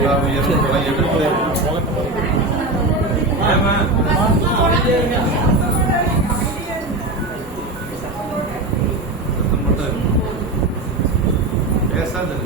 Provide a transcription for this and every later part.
எல்லாம் உயரும் எடுத்து பேசாது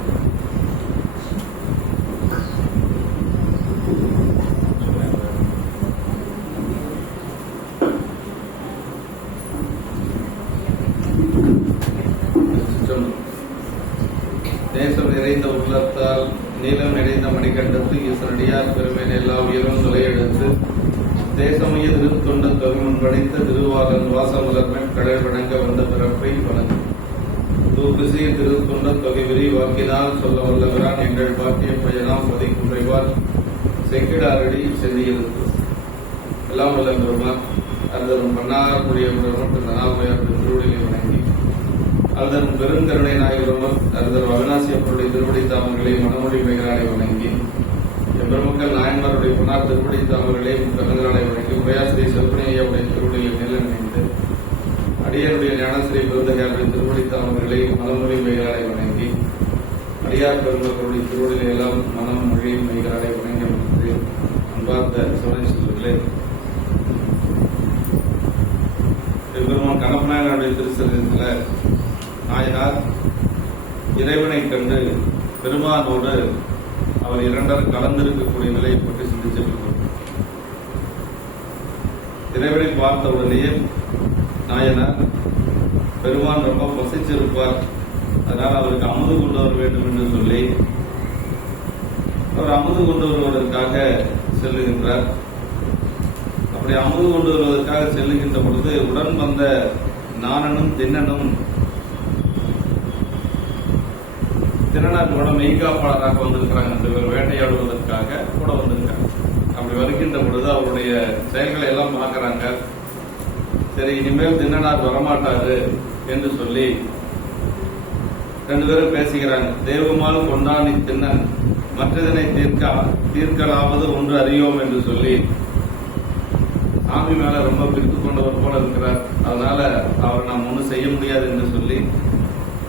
தேசம் நிறைந்த உள்ளத்தால் நீளம் நிறைந்த மணிகண்டத்து ஈசனடியார் பெருமை எல்லா உயரும் தொலையெடுத்து தேசமைய திருத்தொண்ட தொகைமுன் படைத்த திருவாளன் வாசமலர்மன் கடல் வணங்க வந்த பிறப்பை வணங்கும் தூக்குசிய திருத்தொண்ட தொகை விரி வாக்கினால் சொல்ல வல்லவரான் எங்கள் பாக்கிய பயனாம் பதை குறைவால் செக்கிடாரடி செல்லியிருக்கும் எல்லாம் வல்ல பெருமான் அருதரும் மன்னார் புரிய பெருமன் நனாமையார் திருவடியை வணங்கி அருதரும் பெருங்கருணை நாயகரும் அருதரும் அவிநாசியப்பருடைய திருவடி தாமங்களை மனமொழி மேகலானை வணங்கி எம்பெருமக்கள் நாயன்மாருடைய பொன்னார் திருவடி தாமங்களை கலங்களானை வணங்கி உரையாசிரிய செல்பனையுடைய திருவடியில் நில நினைந்து அடியாருடைய ஞானசிரி பெருந்தகையாருடைய திருவடி தாமங்களை மனமொழி மேகலானை வணங்கி அடியார் பெருமக்களுடைய திருவடிகளை எல்லாம் மனம் மொழி மேகலானை வணங்கி அன்பார்ந்த சோழனை செல்வர்களே, பெருமான் கண்ணப்பநாயகனுடைய திருச்சரியத்தில் நாயனார் இறைவனை கண்டு பெருமானோடு அவர் இரண்டர் கலந்திருக்கக்கூடிய நிலையை பற்றி சிந்திச்சிருக்கிறோம். இறைவனை பார்த்த உடனேயே நாயனார் பெருமான் ரொம்ப பசிச்சிருப்பார், அதனால் அவருக்கு அமுது கொண்டு வர வேண்டும் என்று சொல்லி அவர் அமுது கொண்டு வருவதற்காக செல்லுகின்றார். அப்படி அமுது கொண்டு வருவதற்காக செல்லுகின்ற பொழுது உடன் வந்த நாணனும் திண்ணனும் திறனாற்றோட மெய்காப்பாளராக வந்திருக்கிறாங்க. ரெண்டு பேர் வேட்டையாடுவதற்காக கூட வந்திருக்காங்க. அப்படி வருகின்ற பொழுது அவருடைய செயல்களை எல்லாம் பார்க்கிறாங்க. சரி, இனிமேல் திண்ணனார் வரமாட்டாரு என்று சொல்லி ரெண்டு பேரும் பேசிக்கிறாங்க. தெய்வமால் கொண்டான் திண்ணன் மற்றதனை தீர்க்கலாவது ஒன்று அறியோம் என்று சொல்லி சாமி மேல ரொம்ப பிரித்து கொண்டவர் போல இருக்கிறார். அதனால அவரை நாம் ஒன்றும் செய்ய முடியாது என்று சொல்லி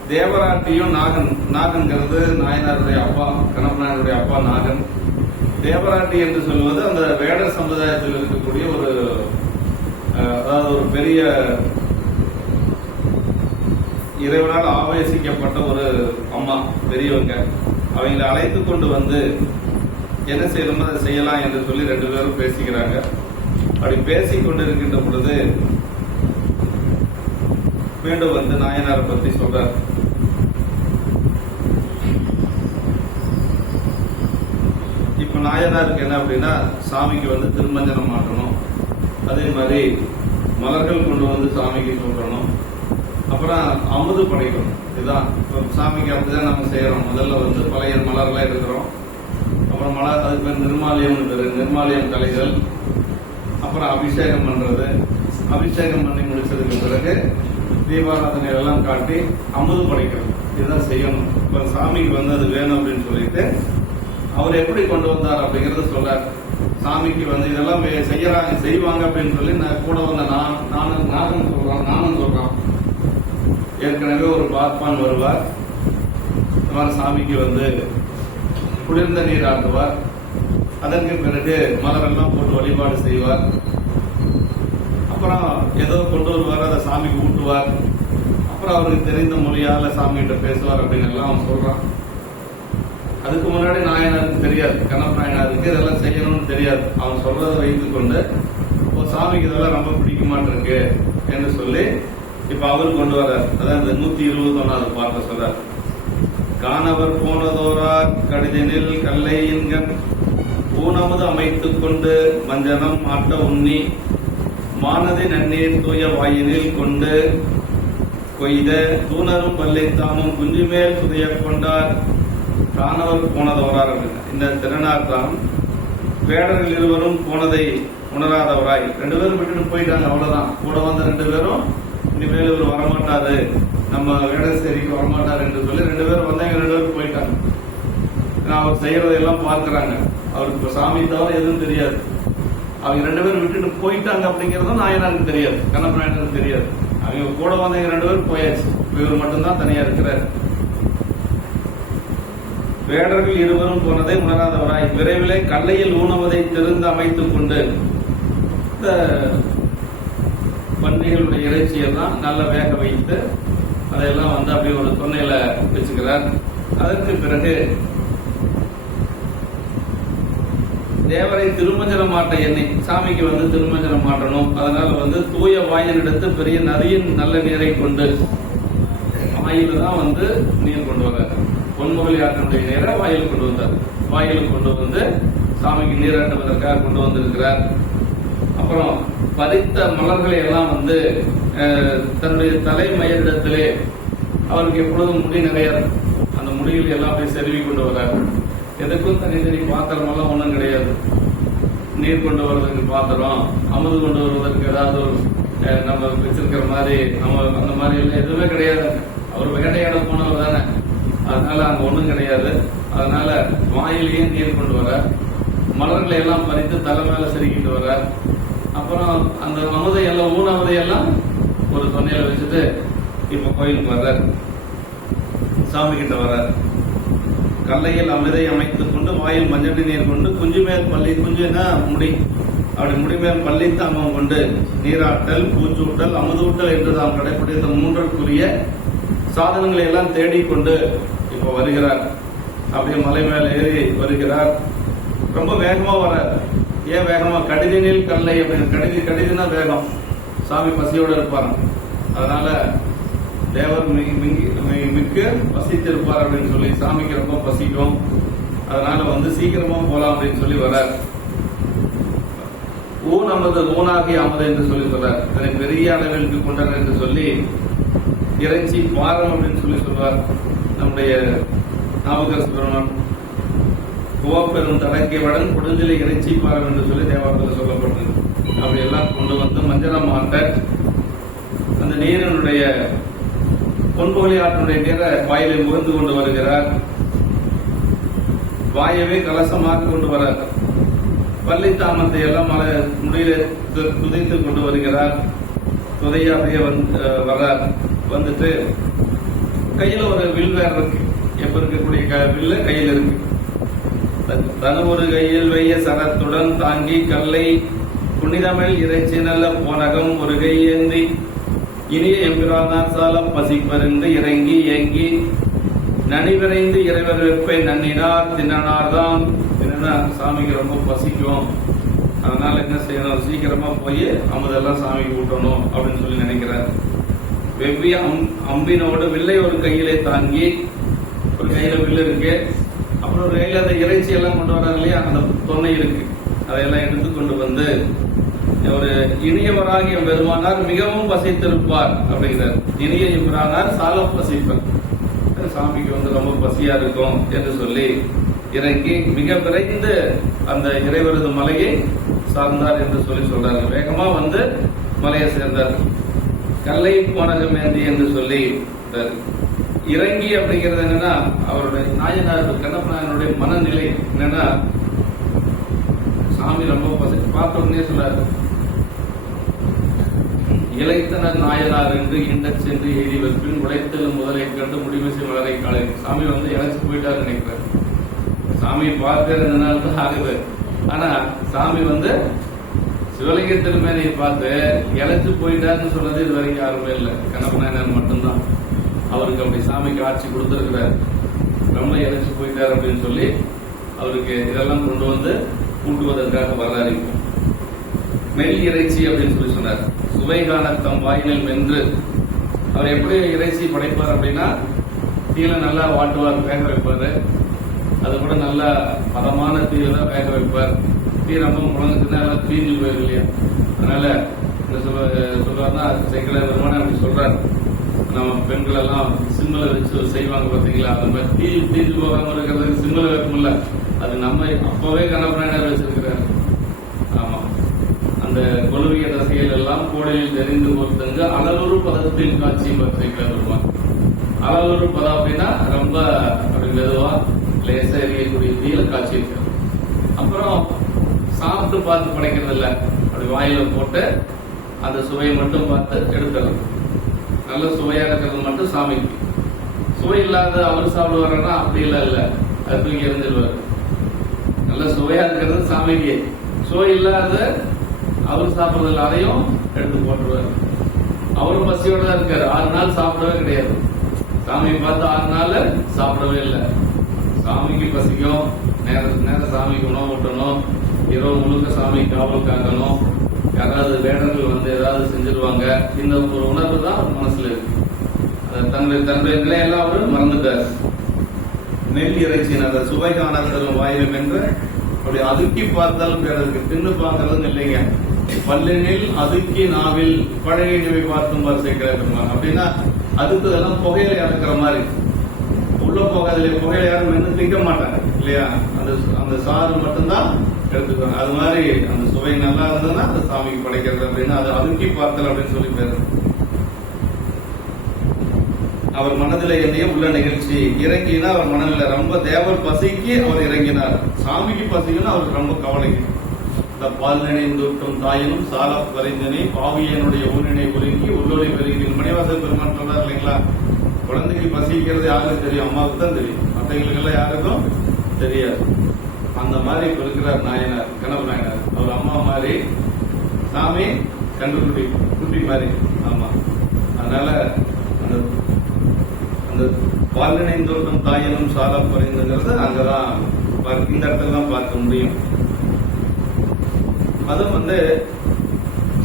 தேவராட்டியும் நாகன்கிறது நாயனாருடைய அப்பா, கண்ணப்பநாயனுடைய அப்பா நாகன். தேவராட்டி என்று சொல்வது அந்த வேடர் சமுதாயத்தில் இருக்கக்கூடிய ஒரு அதாவது ஒரு பெரிய இறைவனால் ஆவேசிக்கப்பட்ட ஒரு அம்மா, பெரியவங்க. அவங்களை அழைத்து கொண்டு வந்து என்ன செய்யணுமோ அதை செய்யலாம் என்று சொல்லி ரெண்டு பேரும் பேசிக்கிறாங்க. அப்படி பேசிக் கொண்டிருக்கின்ற பொழுது மீண்டும் வந்து நாயனாரை பத்தி சொல்றார். இப்ப நாயனாருக்கு என்ன அப்படின்னா, சாமிக்கு வந்து திருமஞ்சனம் மாட்டணும், அதே மாதிரி மலர்கள் கொண்டு வந்து சாமிக்கு சொல்றணும், அப்புறம் அமுது படைக்கணும். இதுதான் சாமிக்கு அப்படிதான் நம்ம செய்யறோம். முதல்ல வந்து பழைய மலர்லாம் இருக்கிறோம், அப்புறம் மலர் அதுக்கு பேர் நிர்மாலயம், நிர்மாலயம் கலைகள், அப்புறம் அபிஷேகம் பண்றது. அபிஷேகம் பண்ணி முடிச்சதுக்கு பிறகு தீபாராதனை எல்லாம் காட்டி அமுது படைக்கணும். இதுதான் செய்யணும். இப்ப சாமிக்கு வந்து அது வேணும் அப்படின்னு சொல்லிட்டு அவர் எப்படி கொண்டு வந்தார் அப்படிங்கறத சொல்றார். சாமிக்கு வந்து இதெல்லாம் செய்வாங்க அப்படின்னு சொல்லி நான் கூட வந்த நானும் சொல்றான். ஏற்கனவே ஒரு பார்ப்பான் வருவார், இந்த மாதிரி சாமிக்கு வந்து குளிர்ந்த நீர் ஆட்டுவார். அதற்கு பிறகு மலரெல்லாம் போட்டு வழிபாடு செய்வார். அப்புறம் ஏதோ கொண்டு வருவார், அதை சாமிக்கு ஊட்டுவார். அப்புறம் அவருக்கு தெரிந்த மொழியால சாமிகிட்ட பேசுவார் அப்படின்னு எல்லாம் அவன் சொல்றான். அதுக்கு முன்னாடி நாயனாருக்கு தெரியாது, கண்ணப்ப நாயனாருக்கு இதெல்லாம் செய்யணும்னு தெரியாது. அவன் சொல்றதை வைத்துக் கொண்டு சாமிக்கு இதெல்லாம் ரொம்ப பிடிக்குமாட்டிருக்கு என்று சொல்லி இப்ப அவர் கொண்டு வர்றார். அதாவது 121வது பாட்டுல சொல்றார். காணவர் போனதோரார் கடிதனில் கல்லையின்கண் ஊனமுது அமைத்துக் கொண்டு மஞ்சனம் ஆட்ட உண்ணி மானதி நன்னீர் தூய வாயினில் கொண்டு கொய்த தூணரும் பல்லைத்தாமும் குஞ்சுமேல் துதைய கொண்டார். காணவர் போனதோரார் அப்படின்னு இந்த திருநாள் தான் வேடர்கள் இருவரும் போனதை உணராதவராய் ரெண்டு பேரும் விட்டுட்டு போயிட்டாங்க. அவ்வளவுதான். கூட வந்த ரெண்டு பேரும் இனிமேல் இவர் வரமாட்டாரு, நம்ம வேடசேரிக்கு வரமாட்டாரு என்று சொல்லி ரெண்டு பேரும் வந்தாங்க. ரெண்டு பேரும் போயிட்டாங்க. அவர் செய்யறதெல்லாம் பார்க்கிறாங்க. அவருக்கு இப்ப சாமி தவிர எதுவும் தெரியாது. அவங்க ரெண்டு பேரும் விட்டுட்டு போயிட்டாங்க அப்படிங்கறதும் நாயனாருக்கு தெரியாது, கண்ணப்ப நாயனாருக்கு தெரியாது. அவங்க கூட வந்தவங்க ரெண்டு பேரும் போயாச்சு. இவர் மட்டும்தான் தனியா இருக்கிறார். வேடர்கள் இருவரும் போனதை உணராதவராய் விரைவிலே கல்லையில் ஊனவதை திறந்து அமைத்துக் கொண்டு இந்த பன்றிகளுடைய இறைச்சியெல்லாம் நல்ல வேக வைத்து அதையெல்லாம் அப்படியே ஒரு தொன்னையில வச்சுக்கிறார். அதற்கு பிறகு தேவரை திருமஞ்சனம் மாட்ட எண்ணி சாமிக்கு திருமஞ்சனம் மாட்டணும். அதனால தூய வாயிலிடத்து பெரிய நதியின் நல்ல நீரை கொண்டு வாயில தான் நீர் கொண்டு வர்றார். பொன்முகலி ஆற்றினுடைய நீரை வாயில் கொண்டு வந்தார். வாயில் கொண்டு சாமிக்கு நீராட்டுவதற்காக கொண்டு வந்திருக்கிறார். அப்புறம் பறித்த மலர்களை எல்லாம் தன்னுடைய தலைமயிரிடத்திலே அவருக்கு எப்பொழுதும் முடி நிறைய அந்த முடிவில் எல்லாம் போய் செருவி கொண்டு வர்றார். எதுக்கும் தனித்தனி பாத்திரம் எல்லாம் ஒன்றும் கிடையாது. நீர் கொண்டு வருவதற்கு பாத்திரம், அமுது கொண்டு வருவதற்கு ஏதாவது நம்ம வச்சிருக்கிற மாதிரி அந்த மாதிரி எல்லாம் எதுவுமே கிடையாது. அவர் வேட்டையாட போனவர் தானே, அதனால அங்க ஒன்றும் கிடையாது. அதனால வாயிலேயே நீர் கொண்டு வர, மலர்களை எல்லாம் பறித்து தலை மேல செருக்கிட்டு வர, அப்புறம் அந்த அமுதையெல்லாம் ஊனமுதையெல்லாம் ஒரு தொன்னையில வச்சுட்டு இப்ப கோயிலுக்கு வர்றார். சாமி கிட்ட வர்றார். கல்லையில் அமிதை அமைத்துக் கொண்டு வாயில் மஞ்சள் நீர் கொண்டு குஞ்சு மேல் பள்ளி, குஞ்சுனா முடி, அப்படி முடிமேல் பள்ளி தாமம் கொண்டு நீராட்டல், பூச்சூட்டல், அமுதூட்டல் என்று தாம் கடைபிடித்த மூன்றுக்குரிய சாதனங்களை எல்லாம் தேடிக்கொண்டு இப்ப வருகிறார். அப்படியே மலை மேல ஏறி வருகிறார். ரொம்ப வேகமா வர. ஏன் வேகமா? கடிதினில் கல்லை அப்படின்னு. கடிதினா வேகம். சாமி பசியோட இருப்பாங்க. அதனால தேவர் மிக்க பசித்திருப்பார் அப்படின்னு சொல்லி சாமிக்கு ரொம்ப பசிக்கும். அதனால சீக்கிரமா போலாம் அப்படின்னு சொல்லி வர்றார். ஊன் அமது ஊனாகி அமது என்று சொல்லி சொல்றார். இதனை பெரிய அளவிற்கு கொண்டார் என்று சொல்லி இறைச்சி பாரம் அப்படின்னு சொல்லி சொல்வார் நம்முடைய நாவுக்கரசு பெருமான். கோவப்பெரும் தடக்கையுடன் கொடுஞ்சலை இறைச்சி பாரம் என்று சொல்லி தேவாரத்தில் சொல்லப்பட்டது. அப்படி எல்லாம் கொண்டு மஞ்சளம் மாட்ட அந்த நீரினுடைய பொன்புகலி ஆற்றினுடைய நீரை வாயிலை முகந்து கொண்டு வருகிறார். வாயவே கலசமாக கொண்டு வரார். பள்ளி தாமத்தை எல்லாம் முடியில துதைத்து கொண்டு வருகிறார். துதையாவே வர்றார். வந்துட்டு கையில ஒரு வில் வேற இருக்கு. எப்ப இருக்கக்கூடிய வில்ல கையில் இருக்கு. தனு ஒரு கையில் வைய சரத்துடன் தாங்கி கல்லை புனிதமிழ் இறைச்சி நல்ல போனகம் ஒரு கை ஏந்தி இனிய எம்பிரானார் சால பசிப்பறிந்து இறங்கி ஏங்கி நனிவிரைந்து இறைவர் வெப்பை நன்னினார் தின்னார்தான். என்னன்னா சாமிக்கு ரொம்ப பசிக்கும், அதனால என்ன செய்யணும், சீக்கிரமா போய் அமுதெல்லாம் சாமிக்கு ஊட்டணும் அப்படின்னு சொல்லி நினைக்கிறார். வெவ்விய அம்பினோடு வில்லை ஒரு கையிலே தாங்கி, ஒரு கையில வில்லு இருக்கு, அப்புறம் ஒரு கையில அந்த இறைச்சி எல்லாம் கொண்டு வர்றாரு இல்லையா, அந்த தொன்னை இருக்கு, அதையெல்லாம் எடுத்து கொண்டு ஒரு இனியவராகிய பெருமானார் மிகவும் பசித்திருப்பார் அப்படிங்கிறார். இனிய இவரானார் சால பசிப்பர், சாமிக்கு ரொம்ப பசியா இருக்கும் என்று சொல்லி இறங்கி மிக விரைந்து அந்த இறைவரது மலையை சார்ந்தார் என்று சொல்லி சொல்றாரு. வேகமா மலையை சேர்ந்தார். கல்லை போனகம் ஏந்தி என்று சொல்லி இறங்கி அப்படிங்கிறது என்னன்னா, அவருடைய நாயனார் கண்ணப்பனாருடைய மனநிலை என்னன்னா, சாமி ரொம்ப பசி பார்த்த உடனே சொல்றாரு, இளைத்தனர் நாயனார் என்று இண்டச் சென்று எழுதி வைப்பின் உழைத்தலும் முதலை கண்டு முடிவசி மலரை காலை. சாமி இழைச்சு போயிட்டாரு நினைக்கிறார். சாமியை பார்க்கிற இந்த நாள் தான் ஆகுது. ஆனா சாமி சிவலிங்க திருமேனியை பார்த்து இழைச்சு போயிட்டாருன்னு சொன்னது இது வரைக்கும் யாருமே இல்லை. கண்ணப்ப நாயனார் மட்டும்தான் அவருக்கு அப்படி சாமிக்கு ஆட்சி கொடுத்திருக்கிறார். ரொம்ப இழைச்சு போயிட்டார் அப்படின்னு சொல்லி அவருக்கு இதெல்லாம் கொண்டு கூட்டுவதற்காக வர்றாரு. மெல் இறைச்சி அப்படின்னு சொல்லி சொன்னார். சுவைகான தம் வாயினில் வென்று. அவர் எப்படி இறைச்சி படைப்பார் அப்படின்னா, தீயில நல்லா வாட்டுவார், வேக வைப்பாரு. அது கூட நல்லா பதமான தீயில தான் வேக வைப்பார். தீ ரொம்ப முழங்குச்சுன்னா எல்லாம் தீஞ்சு போயிரு இல்லையா, அதனால இந்த சொல்றாருன்னா சைக்கிள வருமானம் அப்படி சொல்றாரு. நம்ம பெண்கள் எல்லாம் சிம்மலை வச்சு செய்வாங்க பாத்தீங்களா, அந்த மாதிரி தீஞ்சு போகாம இருக்கிறதுக்கு சிம்மலை வைக்கணும்ல, அது நம்ம அப்பவே கண்ணப்பனார் வச்சிருக்கிறார். ஆமா, அந்த கொலுவிய தசைகள் எல்லாம் கோடையில் தெரிந்து பொறுத்தங்க அளவுறு பதத்தில் காட்சி பற்றி வருவான். அளவுறு பதம் அப்படின்னா ரொம்ப அப்படி மெதுவா லேசா எரியக்கூடிய தீயில காட்சி இருக்கு. அப்புறம் சாப்பிட்டு பார்த்து படைக்கிறது இல்ல, அப்படி வாயில போட்டு அந்த சுவையை மட்டும் பார்த்து எடுத்துடலாம். நல்ல சுவையா இருக்கிறது மட்டும் சாமிக்கு. சுவை இல்லாத அவர் சாப்பிடுவாருன்னா அப்படி எல்லாம் இல்ல, அது தூக்கி எறிஞ்சிருவார். நல்ல சுவையா இருக்கிறது சாமிக்கு, சுவை இல்லாத அவர் சாப்பிடுறதில்ல, அதையும் எடுத்து போட்டுருவார். அவரும் பசியோட தான் இருக்காரு. 6 நாள் சாப்பிடவே கிடையாது. சாமியை பார்த்து 6 நாள் சாப்பிடவே இல்லை. சாமிக்கு பசிக்கும், நேரத்துக்கு நேரம் சாமிக்கு உணவு ஊட்டணும், இரவு முழுக்க சாமி காவல் காக்கணும், யாராவது வேடர்கள் வந்து ஏதாவது செஞ்சிருவாங்க, இந்த ஒரு உணர்வு தான் அவர் மனசுல இருக்கு. தன்னுடைய நிலையெல்லாம் அவரு மறந்துட்டார். நெல் இறைச்சியின் அந்த சுவை காண தரும் வாயிலும் என்று அப்படி அதுக்கி பார்த்தாலும் பேருக்கு தின்னு பார்க்கறதுன்னு இல்லைங்க. பல்லினில் அதுக்கி நாவில் பழைய நிவை பார்த்தும் சேர்க்கிறார் அப்படின்னா அதுக்கு இதெல்லாம் புகையில இறக்குற மாதிரி உள்ள போகாத புகையில யாரும் மென்னு திங்க மாட்டாங்க இல்லையா, அந்த சாறு மட்டும்தான் எடுத்துக்குவாங்க. அது மாதிரி அந்த சுவை நல்லா இருந்ததுன்னா அந்த சாமிக்கு படைக்கிறது அப்படின்னா அது அதுக்கி பார்த்தல் அப்படின்னு சொல்லி பேரு. அவர் மனதில் என்னையும் உள்ள நிகழ்ச்சி இறங்கினா அவர் மனதில் ரொம்ப தேவர் பசிக்கு அவர் இறங்கினார். சாமிக்கு பசிக்குன்னு அவருக்கு ரொம்ப கவலைங்க. இந்த பால்நினைந்தூட்டும் தாயினும் சால வரைந்தனை பாவியனுடைய ஊனினை ஒருங்கி உள்ளொளி பெருங்கி மணிவாசல் பெருமான் சொல்றாரு இல்லைங்களா. குழந்தைக்கு பசிக்கிறது யாருக்கு தெரியும்? அம்மாவுக்கு தான் தெரியும், மற்றவங்களுக்கு எல்லாம் யாருக்கும் தெரியாது. அந்த மாதிரி இப்ப இருக்கிறார் நாயனார், கனவு நாயனார். அவர் அம்மா மாதிரி, சாமி கண்டுக்குட்டி குட்டி மாதிரி. ஆமா, அதனால அந்த பால்நினைந்தோட்டம் தாயனும் சால குறைந்துங்கிறது அங்கதான் இந்த இடத்துல தான் பார்க்க முடியும். அதுவும்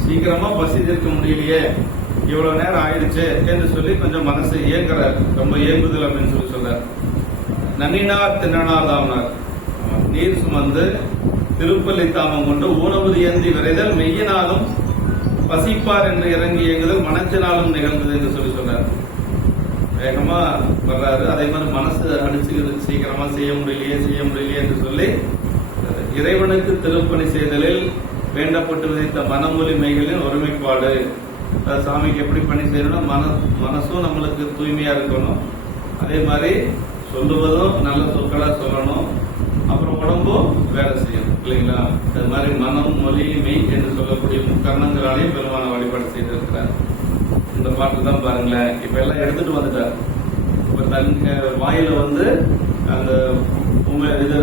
சீக்கிரமா பசி தீர்க்க முடியலையே, இவ்வளவு நேரம் ஆயிடுச்சு என்று சொல்லி கொஞ்சம் மனசு இயங்குறார், ரொம்ப இயங்குதல் அப்படின்னு சொல்லி சொல்றார். நன்னினார் தின்னனாதாமனார், நீர் சுமந்து திருப்பள்ளி தாமம் கொண்டு ஊனமுது ஏந்தி விரைதல் மெய்யினாலும் பசிப்பார் என்று இறங்கி இயங்குதல் மனத்தினாலும் நிகழ்ந்தது என்று சொல்லி சொல்றார். வேகமா வர்றாரு, அதே மாதிரி மனசு அடிச்சுக்கிறது, சீக்கிரமா செய்ய முடியலையே என்று சொல்லி இறைவனுக்கு திருப்பணி செய்தலில் வேண்டப்பட்டு விதித்த மனமொழி மெய்களின் ஒருமைப்பாடு. சாமிக்கு எப்படி பணி செய்யணும்னா மனசும் நம்மளுக்கு தூய்மையா இருக்கணும், அதே மாதிரி சொல்லுவதும் நல்ல சொற்களா சொல்லணும், அப்புறம் உடம்பும் வேலை செய்யணும் இல்லைங்களா. அது மாதிரி மனம் மொழி மெய் என்று சொல்லக்கூடிய முக்கரணங்களாலேயும் பெருமான வழிபாடு செய்திருக்கிறார். இந்த பாட்டு தான் பாருங்களேன். இப்ப எல்லாம் எடுத்துட்டு வந்துட்டார். இப்ப தன் வாயில அந்த இது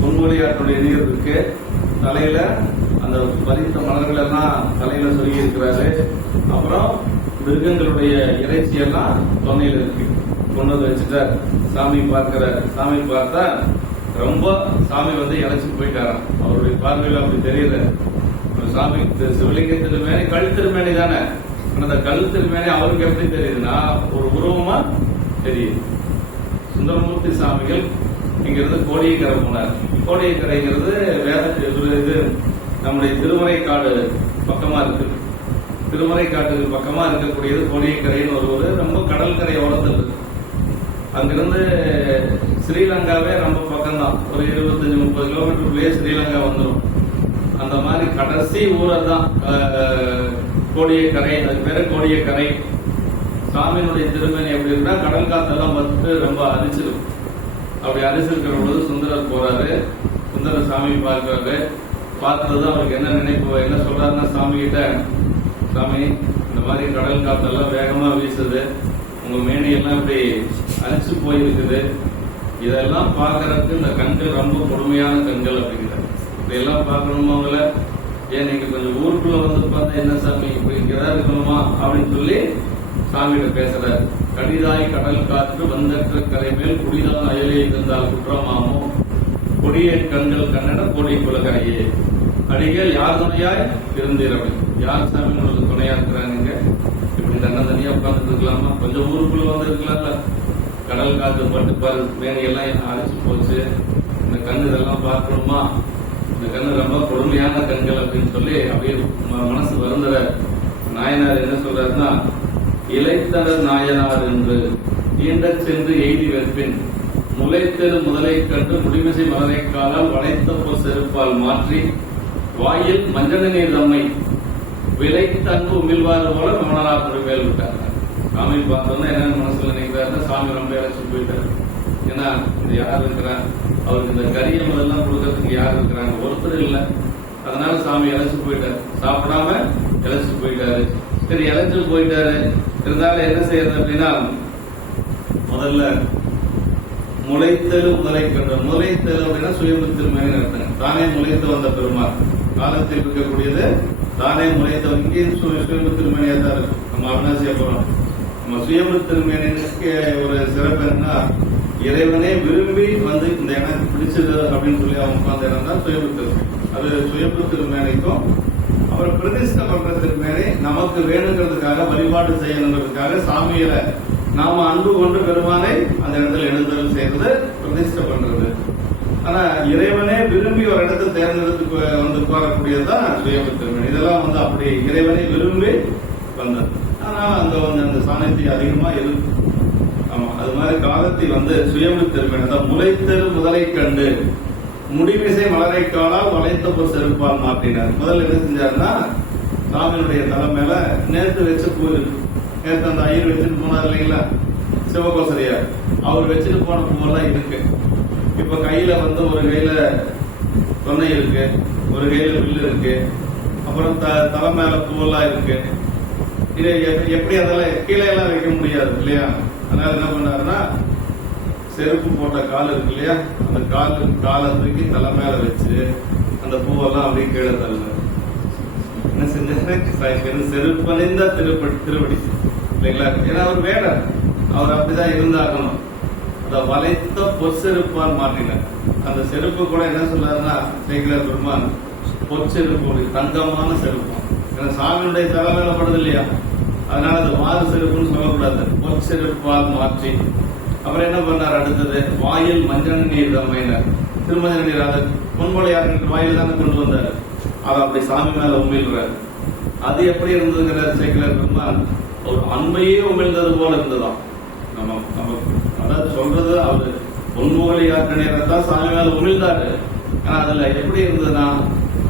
பொன்மொழியாற்றுடைய நீர் இருக்கு, தலையில அந்த பறித்த மலர்கள் எல்லாம் தலையில சொல்லி இருக்கிறாரு. அப்புறம் மிருகங்களுடைய இறைச்சி எல்லாம் தொன்னையில இருக்கு, கொண்டு வந்து வச்சுட்டார். சாமி பார்க்கிறார். சாமி பார்த்தா ரொம்ப சாமி இழைச்சி போயிட்டாராம். அவருடைய பார்வையில் அப்படி தெரியல. சாமி சிவலிங்க திருமேனி கல் திருமேனி தானே, அந்த கல் திருமேனி அவருக்கு எப்படி தெரியுதுன்னா ஒரு உருவமா தெரியுது. சுந்தரமூர்த்தி சாமிகள் இங்கிருந்து கோடியக்கரை போனார். கோடியக்கரைங்கிறது இது நம்முடைய திருமறைக்காடு பக்கமா இருக்கு. திருமறைக்காட்டுக்கு பக்கமா இருக்கக்கூடியது கோடியக்கரைன்னு ஒரு ரொம்ப கடற்கரை ஓரத்தில் இருக்கு. அங்கிருந்து ஸ்ரீலங்காவே ரொம்ப பக்கம் தான், ஒரு 25-30 கிலோமீட்டருக்குள்ளேயே ஸ்ரீலங்கா வந்துடும். அந்த மாதிரி கடைசி ஊரை தான் கோடியக்கரை, அதுக்கு பேரு கோடியக்கரை. சாமியினுடைய திருமணி எப்படி இருக்குன்னா கடல் காத்தெல்லாம் ரொம்ப அரிச்சிருக்கும். அப்படி அரிசிருக்கிற பொழுது சுந்தரர் போறாரு. சுந்தரர் சாமி பார்க்கிறாரு. பார்த்தது அவருக்கு என்ன நினைப்பு, என்ன சொல்றாருன்னா சாமி கிட்ட, சாமி இந்த மாதிரி கடல் காத்தெல்லாம் வேகமா வீசுது, உங்க மேனியெல்லாம் இப்படி அரிச்சு போயிருக்குது, இதெல்லாம் பாக்குறதுக்கு இந்த கண்கள் ரொம்ப கொடுமையான கண்கள் அப்படிங்கிறார். இப்படியெல்லாம் பார்க்கணுமா அவங்கள, ஏன் நீங்க கொஞ்சம் ஊருக்குள்ள பார்த்தா என்ன சாமி இப்படிங்கிறதா இருக்கணுமா அப்படின்னு சொல்லி சாமிகிட்ட பேசுறாரு. கடிதாய் கடல் காற்று வந்தற்ற கரை மேல் குடிதான் அயலே இருந்தால் குற்றமாமோ, கொடிய கண்கள் கண்ணட கோடி குலக்கரையே, அடிகள் யார் துணையாய் இருந்தீர் அப்படி. யார் சாமி உங்களுக்கு துணையா இருக்கிறாங்க? இப்படி தனியா உட்கார்ந்துட்டு இருக்கலாமா? கொஞ்சம் ஊருக்குள்ள இருக்கலாம்ல. கடல் காத்து பட்டு பாரு, மேனையெல்லாம் அரைச்சு போச்சு, இந்த கண்ணு இதெல்லாம் பார்க்கணுமா? இந்த கண்ணு ரொம்ப கொடுமையான கண்கள் அப்படின்னு சொல்லி அப்படியே மனசு வருந்துற நாயனார் என்ன சொல்றாருன்னா, இலைத்தனர் நாயனார் என்று ஈண்ட சென்று எய்தி வெற்பின் முளைத்தெரு முதலை கண்டு முடிமிசை மலரை காலால் வளைத்த போர் செருப்பால் மாற்றி வாயில் மஞ்சள் நீர் தம்மை விலை தன்பு உமிழ்வாறு போல மமனார் மேல் விட்டார். சாமி பார்த்தோம்னா என்னென்ன மனசுல நினைக்கிறாருன்னா, சாமி ரொம்ப இழைச்சி போயிட்டாரு. ஏன்னா இந்த யார் இருக்கிறார், அவருக்கு இந்த கரிய முதல்லாம் கொடுக்கறதுக்கு யார் இருக்கிறாங்க? ஒருத்தர் இல்லை. அதனால சாமி இழைச்சி போயிட்டாரு, சாப்பிடாம இழைச்சி போயிட்டாரு. சரி, இழைச்சு போயிட்டாரு, இருந்தாலும் என்ன செய்யறது அப்படின்னா, முதல்ல முளைத்தெழு முதலை கண்டு. முளைத்தெழு அப்படின்னா சுயம்பு திருமேனி அர்த்தங்க. தானே முளைத்து வந்த பெருமாள், காலத்தில் இருக்கக்கூடியது தானே முளைத்த இங்கே சுயம்பு திருமேனியா தான் இருக்கு. நம்ம அவிநாசியா போறோம். நம்ம சுயம்பு திருமேனிக்கு ஒரு சிறப்பு என்னன்னா, இறைவனே விரும்பி வந்து இந்த எனக்கு பிடிச்சது அப்படின்னு சொல்லி அவன் உட்கார்ந்த இடம் தான் சுயம்பு திருமேனி. அது சுயம்பு திருமேனிக்கும் அப்புறம் பிரதிஷ்டை பண்ற திருமேனி நமக்கு வேணுங்கிறதுக்காக வழிபாடு செய்யணுங்கிறதுக்காக சாமியில நாம அன்பு கொண்டு பெருமானை அந்த இடத்துல எழுந்தருள் செய்யறது பிரதிஷ்டை பண்றது. ஆனா இறைவனே விரும்பி ஒரு இடத்தை தேர்ந்தெடுத்து வந்து உட்காரக்கூடியதுதான் சுயம்பு திருமேனி. இதெல்லாம் வந்து அப்படி இறைவனை விரும்பி வந்தது. ஆனா அங்க வந்து அந்த சாநித்தியம் அதிகமா இருக்கு. ஆமா, அது மாதிரி காலத்தை வந்து சுயம்பு திருமேனி தான். முளைத்தெழு முதலை கண்டு முடிமிசை மலரை காலால் வளைத்த செருப்பால் மாற்றினார். முதல்ல என்ன செஞ்சாருன்னா, சாமியினுடைய தலை மேல நேற்று வச்ச பூ இருக்கு. நேற்று அந்த ஐயர் வச்சுட்டு போனார் இல்லைங்களா, சிவகோசரியார், அவர் வச்சுட்டு போன பூவெல்லாம் இருக்கு. இப்ப கையில வந்து ஒரு கையில தொன்னை இருக்கு, ஒரு கையில வில்லு இருக்கு, அப்புறம் தலை மேல பூவெல்லாம் இருக்கு. இது எப்படி அதெல்லாம் கீழே எல்லாம் வைக்க முடியாது இல்லையா? அதனால என்ன பண்ணாருன்னா, செருப்பு போட்ட கால் இருக்கு இல்லையா, அந்த காலை தூக்கி தலை மேல வச்சு அந்த பூவெல்லாம் அப்படியே கீழே தள்ள என்ன செஞ்சாரு, செருப்பணிந்த திருவடி இல்லைங்களா? ஏன்னா அவர் வேடர், அவர் அப்படிதான் இருந்தாகணும். அந்த வளைத்த பொற்செருப்பால் மாற்றினார். அந்த செருப்பு கூட என்ன சொன்னாருன்னா, சேக்கிழார் பெருமான் பொற்செருப்பு, தங்கமான செருப்பு. ஏன்னா சாமியுடைய தலை மேல படுது இல்லையா, அதனால அது மாறு செருப்புன்னு சொல்லக்கூடாது, பொற்செருப்பால் மாற்றி. அப்புறம் என்ன பண்ணார், அடுத்தது வாயில் மஞ்சள் நீர் தம்மையினர். திருமஞ்சள் நீர் அதை பொன்மொழியார் வாயில் தானே கொண்டு வந்தார். அதை அப்படி சாமி மேல உமிழ்றாரு. அது எப்படி இருந்ததுங்கிறார் சேக்கிழார் பெருமான், ஒரு அண்மையே உமிழ்ந்தது போல இருந்ததாம். நம்ம அதாவது சொல்றது, அவரு பொன்மொழியாற்ற நேரத்தான் சாமி மேல உமிழ்ந்தாரு. ஆனா அதுல எப்படி இருந்ததுன்னா,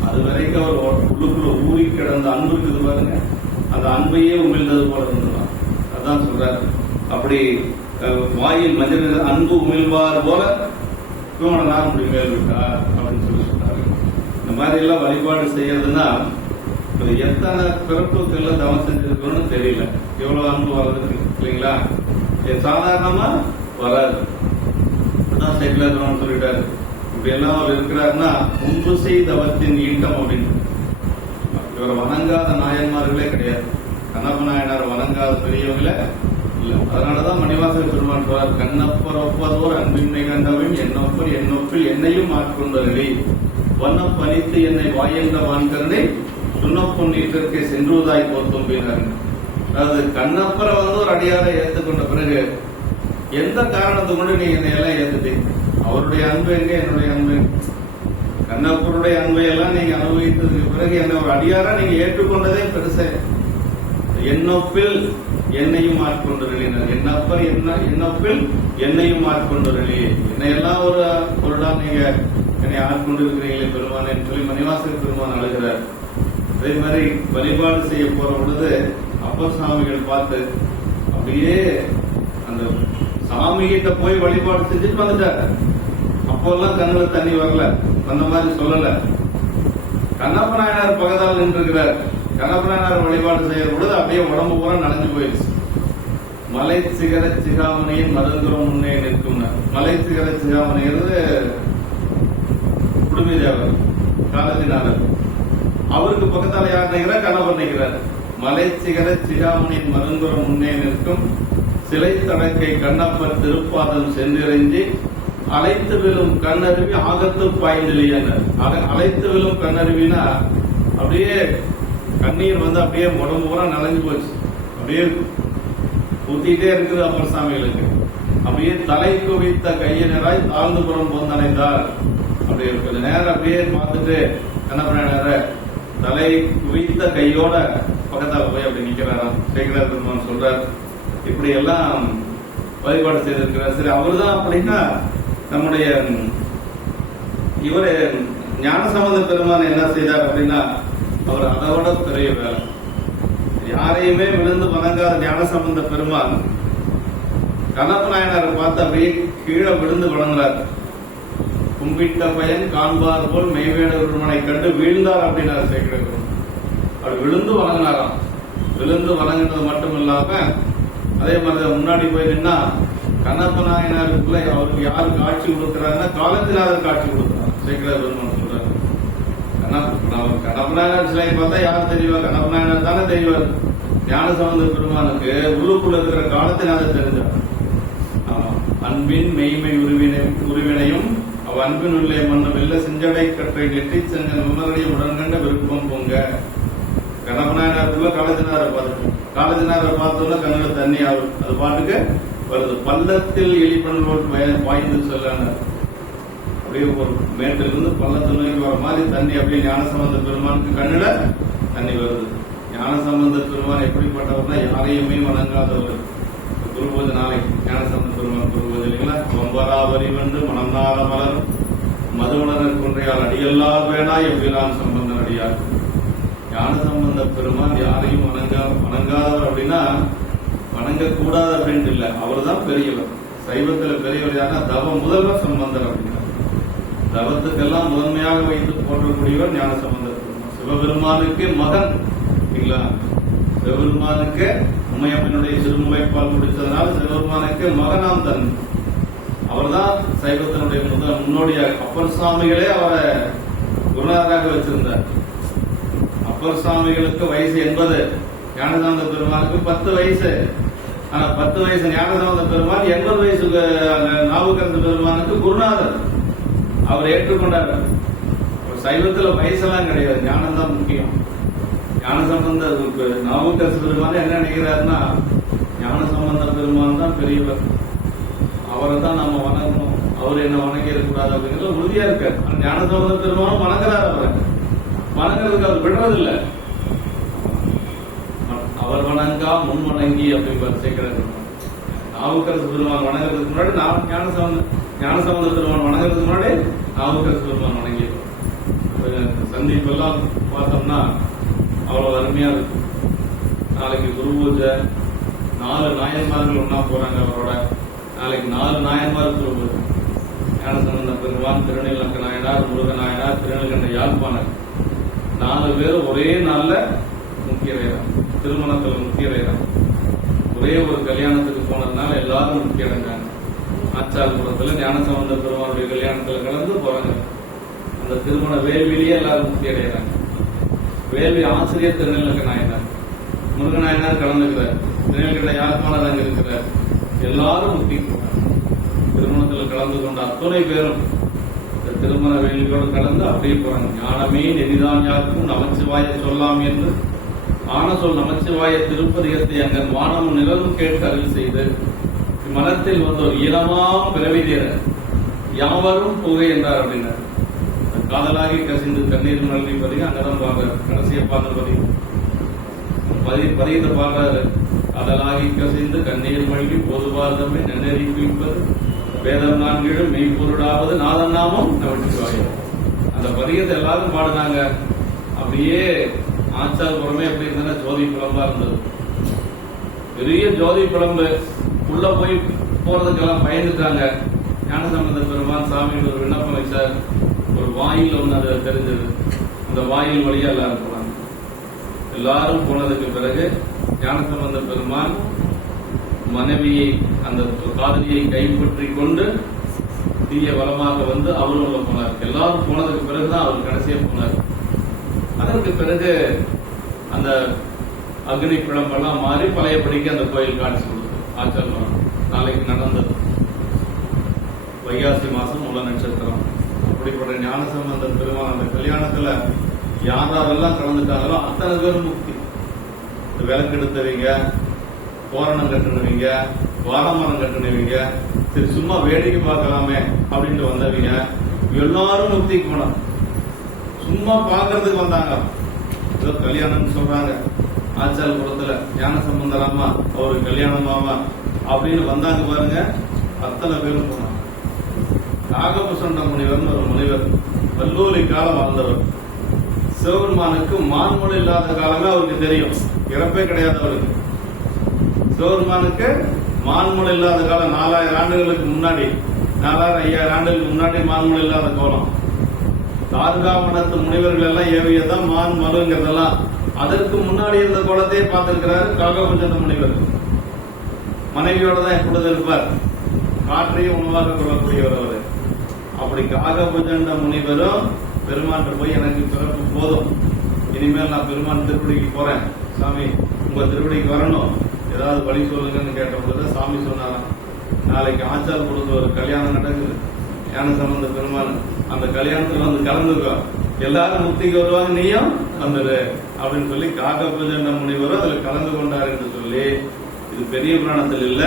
அது வரைக்கும் அவர் உள்ளுக்குள்ள ஊறி கிடந்த அன்பு இருக்குது பாருங்க, அந்த அன்பையே உமிழ்ந்தது போல இருந்ததாம். அதான் சொல்றாரு. அப்படி வாயில் மஞ்சள் அன்பு உமிழ்வார் போல தூணனார் முடி மேல் விட்டார் அப்படின்னு சொல்லி சொன்னாரு. இந்த மாதிரி எல்லாம் வழிபாடு செய்யறதுன்னா எத்தனை பிறப்புகள்ல தவம் செஞ்சிருக்கணும்னு தெரியல. எவ்வளவு அன்பு வர்றதுக்கு இல்லைங்களா? சாதாரணமா வராது. அதான் சேக்கிழார் சொல்லிட்டாரு, இப்படி எல்லாம் அவர் இருக்கிறாருன்னா முன்பு செய்தவத்தின் ஈட்டம் அப்படின்னு. இவரை வணங்காத நாயன்மார்களே கிடையாது. கண்ணப்ப நாயனார் வணங்காத பெரியவங்களே இல்ல. அதனாலதான் மணிவாசக பெருமான் சொல்றார், கண்ணப்பர் ஒப்பதோர் அன்பின்மை கண்டவன் என்னொப்பர் என்னொப்பில் என்னையும் ஆட்கொண்டவர்களே வண்ணப்பணித்து என்னை வாயென்ற வான்கரனை சுண்ணப்பொன்னீட்டிற்கே சென்றுவதாய் போத்தும்பினார். அதாவது கண்ணப்பரை வந்து ஒரு அடியாரை ஏற்றுக்கொண்ட பிறகு எந்த காரணத்தை கொண்டு நீங்க என்னை எல்லாம் ஏத்துட்டீங்க? அவருடைய அன்பு எங்க, என்னுடைய அன்பு? கண்ணப்பருடைய அன்பை எல்லாம் நீங்க அனுபவித்ததுக்கு பிறகு என்ன ஒரு அடியாரா நீங்க ஏற்றுக்கொண்டதே பெருசே. என்னொப்பில் என்னையும் ஆட்கொண்டுள்ளனர், என்னப்பர் என்னொப்பில் என்னையும் ஆட்கொண்டுள்ளே, என்னையெல்லாம் ஒரு பொருளா நீங்க என்னை ஆட்கொண்டு இருக்கிறீங்களே பெருமானேன்னு சொல்லி மணிவாசக பெருமான் அழுகிறார். அதே மாதிரி வழிபாடு செய்ய போற பொழுது அப்பர் சாமிகள் பார்த்து அப்படியே அந்த சாமி கிட்ட போய் வழிபாடு செஞ்சுட்டு வந்துட்டாரு. அப்போல்லாம் கண்ணுல தண்ணி வரல, அந்த மாதிரி சொல்லல. கண்ணப்ப நாயனார் பக்கத்தால் நின்று இருக்கிறார். கண்ணப்ப நாயனார் வழிபாடு செய்யற பொழுது அப்படியே உடம்பு பூரா நனைஞ்சு போயிடுச்சு. மலை சிகர சிகாமணியின் மருந்துரம் முன்னே நிற்கும். மலை சிகர சிகாமணிங்கிறது குடுமி தேவர் காலத்தினாளர். அவருக்கு பக்கத்தால யார் நிற்கிறார்? கண்ணப்பர் நிற்கிறார். மலை சிகர சிகாமணியின் மருந்துரம் முன்னே நிற்கும் சிலை தடக்கை கண்ணப்பர் திருப்பாதம் சென்றிறைஞ்சி அழைத்து விழும் கண்ணருவி ஆகத்து பாய்ந்தலியனர். அழைத்து விழும் கண்ணருவினா அப்படியே கண்ணீர் வந்து அப்படியே உடம்பு பூரா நனைஞ்சு போச்சு. அப்படியே ஊத்திட்டே இருக்குது அப்பர் சாமிகளுக்கு. அப்படியே தலை குவித்த கையினராய் தாழ்ந்து புறம் போந்தடைந்தார். அப்படி கொஞ்ச நேரம் அப்படியே பார்த்துட்டு என்ன பண்ண, தலை குவித்த கையோட பக்கத்தால போய் அப்படி நிக்கிறாராம். சேக்கிழார் பெருமான் சொல்றார், இப்படி எல்லாம் வழிபாடு செய்திருக்கிறார். சரி, அவர்தான் அப்படின்னா நம்முடைய இவரு ஞானசம்பந்த பெருமான் என்ன செய்தார் அப்படின்னா, அவர் அதோட பெரிய வேலை. யாரையுமே விழுந்து வணங்காத ஞானசம்பந்த பெருமான் கண்ணப்ப நாயனாரை பார்த்து அப்படியே கீழே விழுந்து வணங்குறார். கும்பிட்ட பயன் காண்பார் போல் மெய்வேட பெருமானை கண்டு வீழ்ந்தார் அப்படின்னாரு சேக்கிழார். அவர் விழுந்து வணங்கினாராம். விழுந்து வணங்கினது மட்டும் இல்லாம அதே மாதிரி முன்னாடி போய் நின்னா கண்ணப்ப நாயனாருக்குள்ள அவருக்கு யாரு காட்சி கொடுக்கிறாங்கன்னா காலத்தினார் காட்சி கொடுக்கிறார். சேக்கரா பெருமான் சொல்றாரு, கண்ணப்ப நாயனார் சிலை பார்த்தா யாரு தெரிவார்? கண்ணப்ப நாயனார் தானே தெரிவார். ஞானசம்பந்த பெருமானுக்கு உள்ளுக்குள்ள இருக்கிற காலத்தினார் தெரிஞ்சார். அன்பின் மெய்மை உருவினையும் அவ அன்பின் உள்ளே மண்ண வெள்ள செஞ்சடை கற்றை நெற்றி செஞ்ச முன்னரைய உடன்கண்ட விருப்பம் பொங்க. கண்ணப்ப நாயனாருக்குள்ள காலத்தினாரை பார்த்துட்டோம். காலத்தினாரை பார்த்தோம்னா கண்ணுல தண்ணி ஆகும், அது பாட்டுக்கு வருது. பள்ளத்தில் எலிப்பண்ணோடு பாய்ந்து சொல்லாங்க. அப்படியே ஒரு மேட்டிலிருந்து பள்ளத்தில் நோக்கி வர மாதிரி தண்ணி அப்படியே ஞானசம்பந்த பெருமானுக்கு கண்ணுல தண்ணி வருது. ஞானசம்பந்த பெருமான் எப்படிப்பட்டவர்னா யாரையுமே வணங்காதவர். குரு பூஜை நாளைக்கு ஞானசம்பந்த பெருமான் குரு பூஜை இல்லைங்களா? வம்பராவரி வந்து மணந்தார மலர் மதுவணர் கொன்றையால் அடியல்லா வேணா எவ்விலாம் சம்பந்தன் அடியார். ஞானசம்பந்த பெருமான் யாரையும் வணங்காதவர் அப்படின்னா வணங்கக்கூடாத அப்படின்னு இல்லை, அவர் தான் பெரியவர். சைவத்துல பெரியவர் யாருன்னா தவ முதல்வர் சம்பந்தர் அப்படின்னா தவத்துக்கெல்லாம் முதன்மையாக வைத்து போற்றக்கூடியவர் ஞானசம்பந்தர் பெருமான். சிவபெருமானுக்கு மகன் இல்லைங்களா? சிவபெருமானுக்கு உமையம்மனுடைய சிறுமுலைப்பால் முடிச்சதுனால சிவபெருமானுக்கு மகனாம் தன். அவர் தான் சைவத்தினுடைய முன்னோடியாக. அப்பர் சுவாமிகளே அவரை குருநாதராக வச்சிருந்தார். அப்பர் சுவாமிகளுக்கு வயசு 80, ஞானசம்பந்த பெருமானுக்கு 10 வயசு. ஆனா 10 வயசு ஞானசம்பந்த பெருமான், 80 வயசு நாவுக்கரசு பெருமானுக்கு குருநாதர். அவர் ஏற்றுக்கொண்டார். சைவத்துல வயசெல்லாம் கிடையாது, ஞானம் தான் முக்கியம். ஞானசம்பந்த நாவுக்கரசு பெருமான் என்ன நினைக்கிறாருன்னா ஞானசம்பந்த பெருமான் தான் பெரியவர், அவரை தான் நம்ம வணங்கணும், அவர் என்ன வணங்கி இருக்கக்கூடாது அப்படிங்கிறது உறுதியா இருக்காரு. ஞானசம்பந்த பெருமானும் வணங்குறாரு. அவரை வணங்குறதுக்கு அவர் விடுறதில்லை. அவர் வணங்கா முன் வணங்கி அப்படின்னு சேர்க்கிறார். நாவுக்கரசு பெருமான் வணங்குறதுக்கு முன்னாடி ஞானசம்பந்த பெருமான் வணங்குறதுக்கு முன்னாடி நாவுக்கரசு பெருமான் வணங்கி. சந்திப்பெல்லாம் பார்த்தோம்னா அவ்வளவு அருமையா இருக்கு. நாளைக்கு குரு பூஜை, 4 நாயன்மார்கள் ஒன்னா போறாங்க அவரோட. நாளைக்கு 4 நாயன்மார் குரு பூஜை. ஞானசம்பந்த பெருமான், திருநீலக்க நாயனார், முருக நாயனார், திருநீலகண்ட யாழ்ப்பாணர், 4 பேரும் ஒரே நாள்ல முக்கிய வேதம், திருமணத்துல முக்கிய வேதம். ஒரே ஒரு கல்யாணத்துக்கு போனதுனால எல்லாரும் முக்கிய அடைஞ்சாங்க. ஆச்சாரபுரத்துல ஞானசம்பந்த பெருமானுடைய கல்யாணத்துல கலந்து போறாங்க. அந்த திருமண வேள்வியிலேயே எல்லாரும் முக்கிய அடைகிறாங்க. வேள்வி ஆசிரியர் திருநீலக்க நாயனார், முருக நாயனார் கலந்துக்கிறார், திருநீலகண்ட யாழ்ப்பாணர் அங்க இருக்கிறார். எல்லாரும் முக்கிய திருமணத்துல கலந்து கொண்ட அத்துணை பேரும் திருமண வேள்வியோடு கலந்து அப்படியே போறாங்க. ஞானமே நெறிதான் யாருக்கும் நமச்சிவாய சொல்லாம் என்று ஆன சொல் நமச்சிவாய திருப்பதிகத்தை அங்கன் வானமும் நிழலும் கேட்டு அருள் செய்து இம்மனத்தில் வந்து ஒரு ஈரமாம் பிறவி தீர யாவரும் புகை என்றார் அப்படின்னார். காதலாகி கசிந்து கண்ணீர் நல்கி பதிக அங்கதான் பாடுறாரு. கடைசியை பாடுற பதிகத்தை பாடுறாரு. காதலாகி கசிந்து கண்ணீர் மல்கி பொதுவாதமே நன்னெறி குவிப்பது வேதம் 4 மெய்ப்பொருளாவது நாதன் நாமம் நமச்சிவாயம். அந்த பதிகத்தை எல்லாரும் பாடுனாங்க. அப்படியே ஆச்சாரபுரமே எப்படி இருந்தா ஜோதி புலம்பா இருந்தது. பெரிய ஜோதி புலம்பு. உள்ள போய் போறதுக்கெல்லாம் பயந்துட்டாங்க. ஞானசம்பந்த பெருமான் சாமி ஒரு விண்ணப்பம் வச்சார். ஒரு வாயில் ஒன்று அது தெரிஞ்சது. அந்த வாயில் வழியா எல்லாரும் போனாங்க. எல்லாரும் போனதுக்கு பிறகு ஞானசம்பந்த பெருமான் மனைவியை, அந்த காதலியை கைப்பற்றி கொண்டு தீய வளமாக வந்து அவரும் உள்ள போனார். எல்லாரும் போனதுக்கு பிறகுதான் அவர் கடைசியா போனார். அதற்கு பிறகு அந்த அக்னி பிழம்பெல்லாம் மாறி பழையபடிக்கு அந்த கோயில் காட்சி கொடுத்தது. ஆச்சரியம். நாளைக்கு நடந்தது வைகாசி மாசம் மூல நட்சத்திரம். அப்படிப்பட்ட ஞானசம்பந்த பெருமான் அந்த கல்யாணத்துல யாரெல்லாம் கலந்துட்டாங்களோ அத்தனை பேரும் முக்தி. விளக்கு எடுத்தவங்க, தோரணம் கட்டுனவங்க, வாரமரம் கட்டுனவங்க, சரி சும்மா வேடிக்கை பார்க்கலாமே அப்படின்ட்டு வந்தவங்க எல்லாரும் முக்திக்கு போனாங்க. சும்மா பாக்குறதுக்கு வந்தாங்க. ஏதோ கல்யாணம்னு சொல்றாங்க ஆச்சாரபுரத்துல, ஞானசம்பந்தராமா அவருக்கு கல்யாணமாமா அப்படின்னு வந்தாங்க பாருங்க. அத்தனை பேரும் போனாங்க. நாகபுசண்ட முனிவர்னு ஒரு முனிவர், கல்லூரி காலம் வாழ்ந்தவர். சிவபெருமானுக்கு மான்மொழி இல்லாத காலமே அவருக்கு தெரியும். இறப்பே கிடையாது அவருக்கு. சிவபெருமானுக்கு மான்மொழி இல்லாத காலம் 4000 ஆண்டுகளுக்கு முன்னாடி, 4000 5000 ஆண்டுகளுக்கு முன்னாடி மான்மொழி இல்லாத கோலம். தார்காவனத்து முனிவர்கள் எல்லாம் ஏவியதான் மான் மருங்கிறதெல்லாம். அதற்கு முன்னாடி இருந்த கோலத்தையே பார்த்திருக்கிறாரு காகபுஜந்த முனிவர். மனைவியோட தான் எப்பொழுது இருப்பார். காற்றையும் உணவாக கொள்ளக்கூடியவர் அவரு. அப்படி காகபுஜண்ட முனிவரும் பெருமான் போய் எனக்கு பிறப்பு போதும், இனிமேல் நான் பெருமான் திருப்படிக்கு போறேன், சாமி உங்க திருப்படிக்கு வரணும், ஏதாவது வழி சொல்லுங்கன்னு கேட்ட பொழுது சாமி சொன்னாராம், நாளைக்கு ஆச்சார் கொடுத்து ஒரு கல்யாணம் நடக்குது, ஞான சம்பந்த பெருமான், அந்த கல்யாணத்துல வந்து கலந்துக்கோ, எல்லாரும் முக்திக்கு வருவாங்க, நீயும் வந்துடு அப்படின்னு சொல்லி காகபுஜண்ட முனிவரும் அதுல கலந்து கொண்டார் என்று சொல்லி, இது பெரிய புராணத்தில் இல்ல,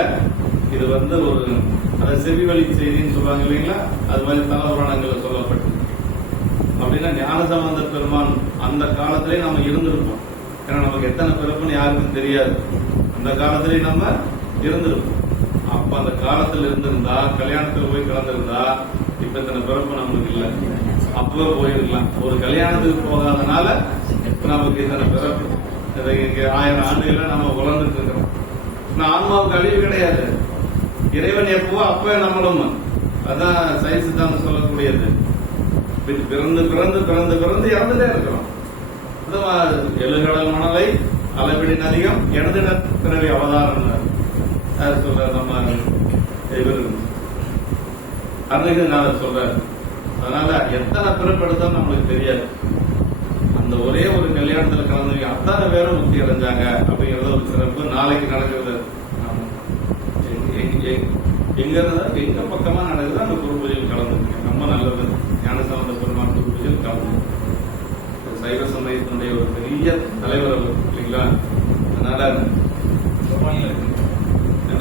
இது ஒரு அதை செவி வழி செய்தின்னு சொல்லுவாங்க இல்லைங்களா, அது மாதிரி தல புராணங்கள்ல சொல்லப்பட்டு. அப்படின்னா ஞானசம்பந்த பெருமான் அந்த காலத்திலே நம்ம இருந்திருப்போம். ஏன்னா நமக்கு எத்தனை பிறப்புன்னு யாருக்கும் தெரியாது, அந்த காலத்திலே நம்ம இருந்திருப்போம். அப்ப அந்த காலத்தில் இருந்திருந்தா, கல்யாணத்துல போய் கலந்திருந்தா, இப்ப இத்தனை பிறப்பு நமக்கு இல்லை, அப்பவே போயிருக்கலாம். ஒரு கல்யாணத்துக்கு போகாதனால நமக்கு இத்தனை பிறப்பு, 1000 ஆண்டுகளை நம்ம வளர்ந்துட்டு இருக்கிறோம். ஆன்மாவுக்கு அழிவு கிடையாது, இறைவன் எப்பவோ அப்ப நம்மளும், அதான் சயின்ஸ் தான் சொல்லக்கூடியது. பிறந்து பிறந்து பிறந்து பிறந்து இறந்துட்டே இருக்கிறோம். எழுகடல் மணலை அளவிடி அதிகம் எனது பிறவி அவதாரம் சொல்ற நம்ம இவர் அருணகிரிநாதர் சொல்றாரு. அதனால எத்தனை பிறப்பெடுத்தாலும் நம்மளுக்கு தெரியாது. அந்த ஒரே ஒரு கல்யாணத்துல கலந்து அத்தனை பேரும் முக்தி அடைஞ்சாங்க அப்படிங்கறது ஒரு சிறப்பு. நாளைக்கு நடக்கிறது எங்க பக்கமா நடக்குது, அந்த குரு பூஜையில் கலந்துருக்கேன். ரொம்ப நல்லது. ஞானசம்பந்த பெருமான் குரு பூஜையில் கலந்து சைவ சமயத்தினுடைய ஒரு பெரிய தலைவர் அவர் இல்லைங்களா. அதனால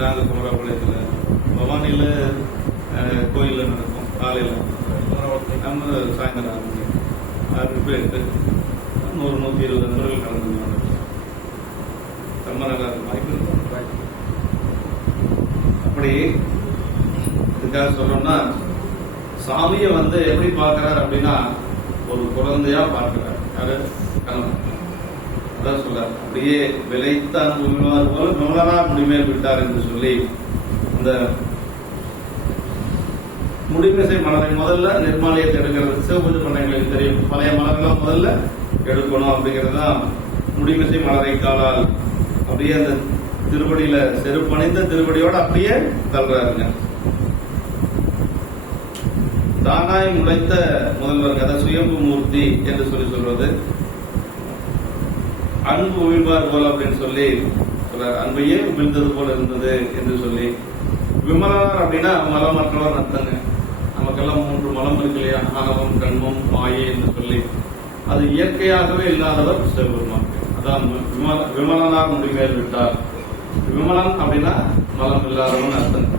நாங்க குமரபாளையத்துல பவானியில கோயில்ல நடக்கும் காலையில, நம்ம சாயந்தரம் 6 பேர் 100-120 நண்பர்கள் கலந்து ரொம்ப நல்லா இருக்கும். வாய்ப்பு இருக்கும். அப்படி இதுக்காக சொல்றோம்னா, சாமியை எப்படி பார்க்கிறார் அப்படின்னா ஒரு குழந்தையா பார்க்கிறார். யாரு? கணவன். அதான் சொல்றார், அப்படியே விளைத்த அனுபவம் போல நூலனா முடிமேல் விட்டார் என்று சொல்லி, அந்த முடிமிசை மலரை முதல்ல நிர்மாலயத்தை எடுக்கிறது. சிவபூஜை பண்ணவங்களுக்கு தெரியும், பழைய மலர்லாம் முதல்ல எடுக்கணும் அப்படிங்கிறது தான் முடிமிசை மலரை காலால் அப்படியே அந்த திருப்படியில செருப்பணிந்த திருப்படியோட அப்படியே தள்ளுறாருங்க. தானாய் முளைத்த முதல்வர் கதை சுயம்பு மூர்த்தி என்று சொல்லி சொல்றது. அன்பு உமிழ்வார் போல அப்படின்னு சொல்லி சொல்றாரு. அன்பையே உமிழ்ந்தது போல இருந்தது என்று சொல்லி. விமலனார் அப்படின்னா மலமற்றவர் அர்த்தங்க. நமக்கெல்லாம் 3 மலம் இருக்கு இல்லையா, ஆணவம், கண்மம், மாயை என்று சொல்லி. அது இயற்கையாகவே இல்லாதவர் சிவபெருமான். அதான் விமலனார் முடிமேல் விட்டார். விமலன் அப்படின்னா மலம் இல்லாதவன் அர்த்தம்.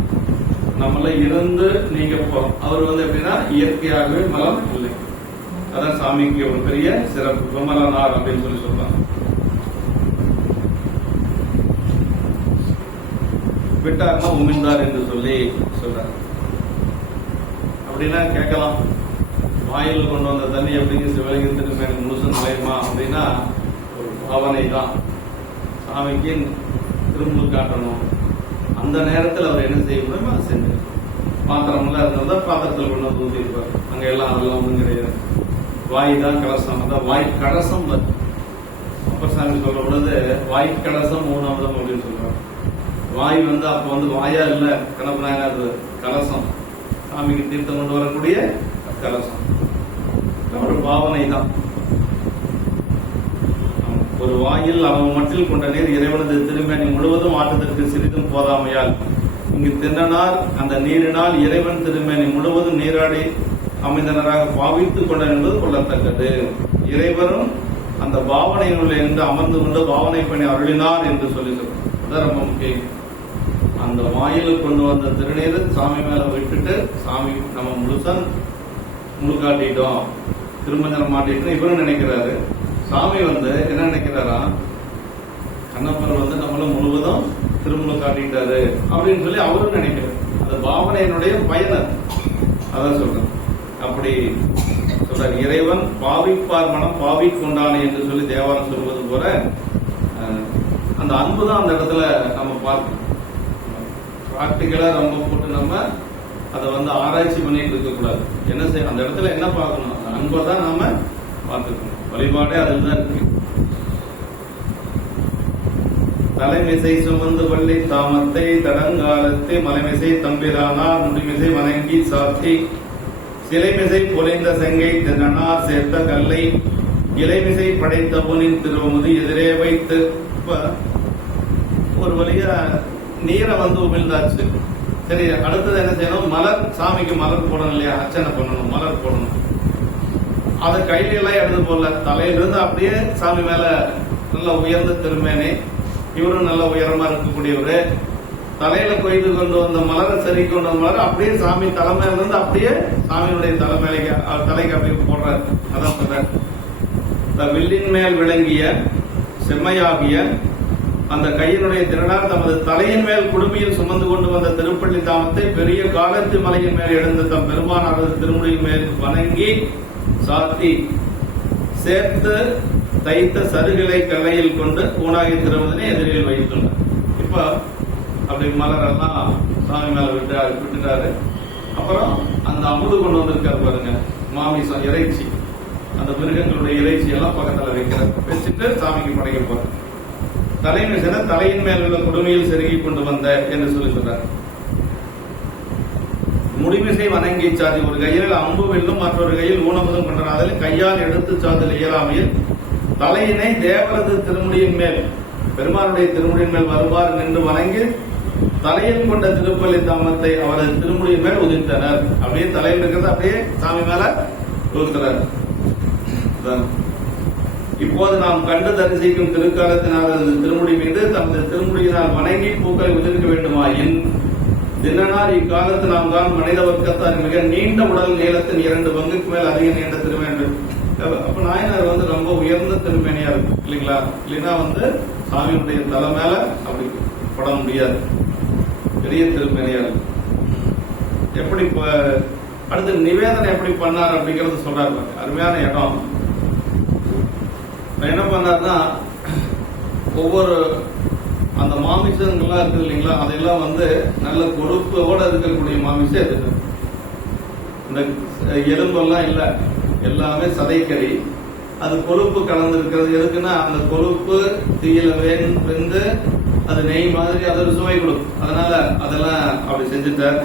நம்மள இருந்து நீங்க போறோம். அவர் எப்படின்னா இயற்கையாகவே மலம் இல்லை. அதான் சாமிக்கு ஒரு பெரிய சிறப்பு. விமலனார் அப்படின்னு சொல்லி சொல்றாங்க. விட்டார்னா உமிழ்ந்தார் என்று சொல்லி சொல்றாரு. அப்படின்னா கேட்கலாம், வாயில் கொண்டு வந்த தண்ணி எப்படிங்க சிவலிங்கத்துக்கு மேல முழுசு நுழையுமா அப்படின்னா ஒரு பாவனை தான். சாமிக்கு திரும்ப காட்டணும். அந்த நேரத்தில் அவர் என்ன செய்ய முடியுமோ அதை செஞ்சு, பாத்திரம்லாம் இருந்தா பாத்திரத்தில் கொண்டு வந்து ஊற்றிருப்பார். அங்க எல்லாம் அதெல்லாம் ஒன்றும் கிடையாது. வாய் தான் கலசம். அதான் வாய் கலசம். அப்ப சாமி சொல்ற பொழுது வாய் கலசம் 3 அப்படின்னு சொல்றாங்க. வாய் அப்ப வாயா இல்ல, கணப்பனாயினா கலசம், சாமிக்கு தீர்த்தம் கொண்டு வரக்கூடிய கலசம். ஒரு பாவனை தான். ஒரு வாயில் அவன் மட்டில் கொண்ட நீர் இறைவனது திருமேனி முழுவதும் ஆட்டத்திற்கு சிறிதும் போதாமையால் இங்கு தின்றனார் அந்த நீரினால் இறைவன் திருமேனி முழுவதும் நீராடி அமைந்தனராக பாவித்துக் கொண்டார் என்பது கொள்ளத்தக்கது. இறைவரும் அந்த பாவனையினுள்ள என்று அமர்ந்து கொண்டு பாவனை பண்ணி அருளினார் என்று சொல்லி சொல்றார். ரொம்ப முக்கியம். அந்த வாயிலுக்கு கொண்டு வந்த திருநீர் சாமி மேல விட்டுட்டு சாமி நம்ம முழுக்காட்டிட்டோம், திருமஞ்சனம் மாட்டிட்டோம் இவரும் நினைக்கிறாரு. சாமி என்ன நினைக்கிறாரா, கண்ணப்பர் நம்மள முழுவதும் திருமுழு காட்டிட்டாரு அப்படின்னு சொல்லி அவரும் நினைக்கிறார். அந்த பாவனையினுடைய பயனர். அதான் சொல்றேன். அப்படி சொல்ற இறைவன் பாவிப்பார் மனம் பாவி கொண்டானே என்று சொல்லி தேவாரம் சொல்வது போல அந்த அன்பு தான் அந்த இடத்துல நம்ம பார்க்கணும். பிராக்டிக்கலா ரொம்ப போட்டு நம்ம அதை ஆராய்ச்சி பண்ணிட்டு இருக்க கூடாது. என்ன செய்ய அந்த இடத்துல என்ன பார்க்கணும், அந்த அன்பை தான் நாம பார்த்துக்கணும். வழிபாடே அதில் தான் இருக்கு. தலைமிசை சுமந்து பள்ளி தாமத்தை தடங்காலத்தை மலைமிசை தம்பிரானார் முடிமிசை வணங்கி சாத்தி சிலைமிசை பொலைந்த செங்கை திறனார் சேர்த்த கல்லை இலைமிசை படைத்த பொனின் திருவமுது எதிரே வைத்து ஒரு வழியா நீரை வந்து உமிழ்ந்தாச்சு. சரி, அடுத்தது என்ன செய்யணும்? மலர், சாமிக்கு மலர் போடணும் இல்லையா, அர்ச்சனை பண்ணணும், மலர் போடணும். அதை கையில எல்லாம் எடுத்து போடல, தலையிலிருந்து அப்படியே சாமி மேல நல்ல உயர்ந்த திருமேனி, இவரும் நல்ல உயரமா இருக்கக்கூடியவரு, தலையில கொய்து கொண்டு வந்த மலரை சரி கொண்டு வந்த மலர் அப்படியே சாமி தலைமையில இருந்து அப்படியே சாமியுடைய தலைக்கு அப்படியே போடுறாரு. அதான் சொல்றாரு, வில்லின் மேல் விளங்கிய செம்மையாகிய அந்த கையினுடைய திறனார் தமது தலையின் மேல் குடுமையில் சுமந்து கொண்டு வந்த திருப்பள்ளி தாமத்தை பெரிய காலத்து மலையின் மேல் எழுந்த தம் பெருமானாரது திருமுடியின் மேல் வணங்கி சாத்தி சேர்த்து தைத்த சருகளை கலையில் கொண்டு ஊனாகி திருமதனை எதிரில் வைத்துள்ளார். இப்ப அப்படி மலரெல்லாம் சாமி மேல விட்டுட்டாரு. அப்புறம் அந்த அமுது கொண்டு வந்திருக்காரு பாருங்க, மாமிசம், இறைச்சி, அந்த மிருகங்களுடைய இறைச்சி எல்லாம் பக்கத்துல வைக்கிறார். வச்சுட்டு சாமிக்கு படைக்க போறார். தலைமை சென தலையின் மேல் உள்ள குடுமையில் செருகி கொண்டு வந்த என்று சொல்லி சொல்றார். முடிமிசை வணங்கி சாதி, ஒரு கையில் அம்பு வெல்லும் மற்றொரு கையில் ஊனமுதம் கொண்டார். அதில் கையால் எடுத்து சாதல் இயலாமையில் தலையினை தேவரது திருமுடியின் மேல், பெருமானுடைய திருமுடியின் மேல் வருமாறு நின்று வணங்கி தலையில் கொண்ட திருப்பள்ளி தாமத்தை அவரது திருமுடியின் மேல் உதிர்த்தனர். அப்படியே தலையில் இருக்கிறது அப்படியே சாமி மேல உதிர்த்தனர். இப்போது நாம் கண்டு தரிசிக்கும் திருக்காலத்தினால் திருமுடி மீது தமது திருமுடியினால் வணங்கி பூக்களை உதிர்க்க வேண்டுமாயின் தினனார் இக்காலத்து நாம் தான் மனித வர்க்கத்தார் மிக நீண்ட உடல் நீளத்தின் 2 பங்குக்கு மேல் அதிக நீண்ட திருமேனி. அப்ப நாயனார் வந்து ரொம்ப உயர்ந்த திருமேனியா இருக்கு இல்லைங்களா? இல்லைன்னா சாமியுடைய தலை மேல அப்படி பட முடியாது, பெரிய திருமேனியா இருக்கு. எப்படி அடுத்து நிவேதனை எப்படி பண்ணார் அப்படிங்கறது சொல்றாரு. அருமையான இடம். என்ன பண்ணாருன்னா, ஒவ்வொரு அந்த மாமிசங்கள்லாம் இருக்குது இல்லைங்களா, அதெல்லாம் நல்ல கொழுப்போட இருக்கக்கூடிய மாமிசம் இருக்கு. இந்த எலும்பெல்லாம் இல்ல, எல்லாமே சதைக்கறி. அது கொழுப்பு கலந்து இருக்கிறது. எதுக்குன்னா அந்த கொழுப்பு தீயில வெந்து அது நெய் மாதிரி அது ஒரு சுவை கொடுக்கும். அதனால அதெல்லாம் அப்படி செஞ்சுட்டார்.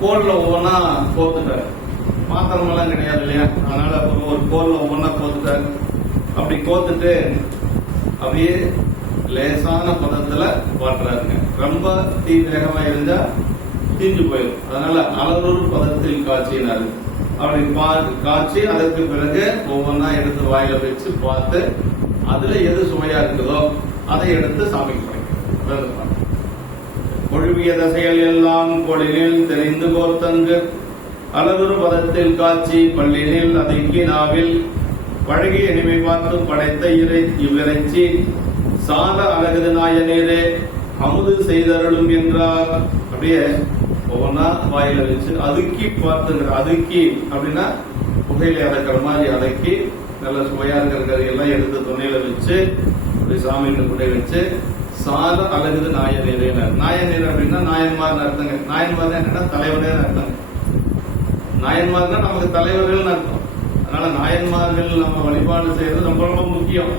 கோல்ல ஒவ்வொன்னா கோத்துட்டார். மாத்திரம் எல்லாம் கிடையாது இல்லையா, அதனால ஒரு கோல்ல ஒவ்வொன்னா கோத்துட்டார். அப்படி கோத்துட்டு அப்படியே லேசான பதத்துல வாட்டுறாருங்க. ரொம்ப தீ வேகமா இருந்தா தீஞ்சு போயிடும். அதனால அளவுறு பதத்தில் காய்ச்சினாரு. அப்படி காய்ச்சி அதற்கு பிறகு ஒவ்வொன்னா எடுத்து வாயில வச்சு பார்த்து அதுல எது சுவையா இருக்குதோ அதை எடுத்து சாமிக்கு படைக்கும். கொழுவிய தசைகள் எல்லாம் கொடினில் தெரிந்து கோர்த்தங்கு அளவுறு பதத்தில் காய்ச்சி பள்ளினில் அதைக்கி நாவில் பழகிய இனிமை பார்த்து படைத்த இவ்விறைச்சி சால அழகுது நாயனேரே அமுது செய்தருளும் என்றார். அப்படியே ஒவ்வொன்னா வாயில வச்சு அதுக்கி பார்த்துங்கிற. அதுக்கி அப்படின்னா புகையில அடக்கிற மாதிரி அடக்கி நல்ல சுவையா இருக்கிற கறி எல்லாம் எடுத்து துணையில வச்சு அப்படி சாமின்னு கூட வச்சு சால அழகுது நாயனேரே. நாயனேர் அப்படின்னா நாயன்மார்னு அர்த்தங்க. நாயன்மார் என்னன்னா தலைவரே அர்த்தங்க. நாயன்மார்னா நமக்கு தலைவர்கள் அர்த்தம். அதனால நாயன்மார்கள் நம்ம வழிபாடு செய்யறது ரொம்ப ரொம்ப முக்கியம்.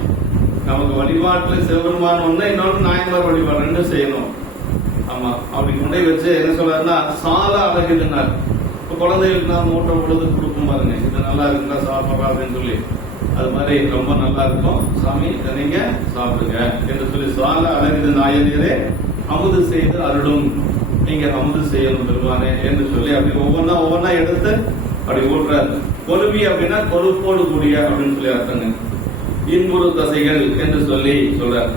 நமக்கு வழிபாட்டுல சிவபெருமான் ஒண்ணு, இன்னொன்று நாயன்மார் வழிபாடு ரெண்டும் செய்யணும். ஆமா, அப்படி கொண்டே வச்சு என்ன சொல்றாருன்னா சால அழகுதுன்னாரு. இப்ப குழந்தைகளுக்கு நான் மூட்டை பொழுது கொடுக்கும் பாருங்க, இது நல்லா இருக்குன்னா சாப்பிடலாம் அப்படின்னு சொல்லி, அது மாதிரி ரொம்ப நல்லா இருக்கும் சாமி, நீங்க சாப்பிடுங்க என்று சொல்லி சால அழகுது நாயனரே அமுது செய்து அருளும், நீங்க அமுது செய்யணும் பெருமானே என்று சொல்லி அப்படி ஒவ்வொன்னா எடுத்து அப்படி ஊட்டுறாரு. கொழுவி அப்படின்னா கொழுப்போடு கூடிய அப்படின்னு சொல்லி அர்த்தங்க. இன்புறு தசைகள் என்று சொல்லி சொல்றார்.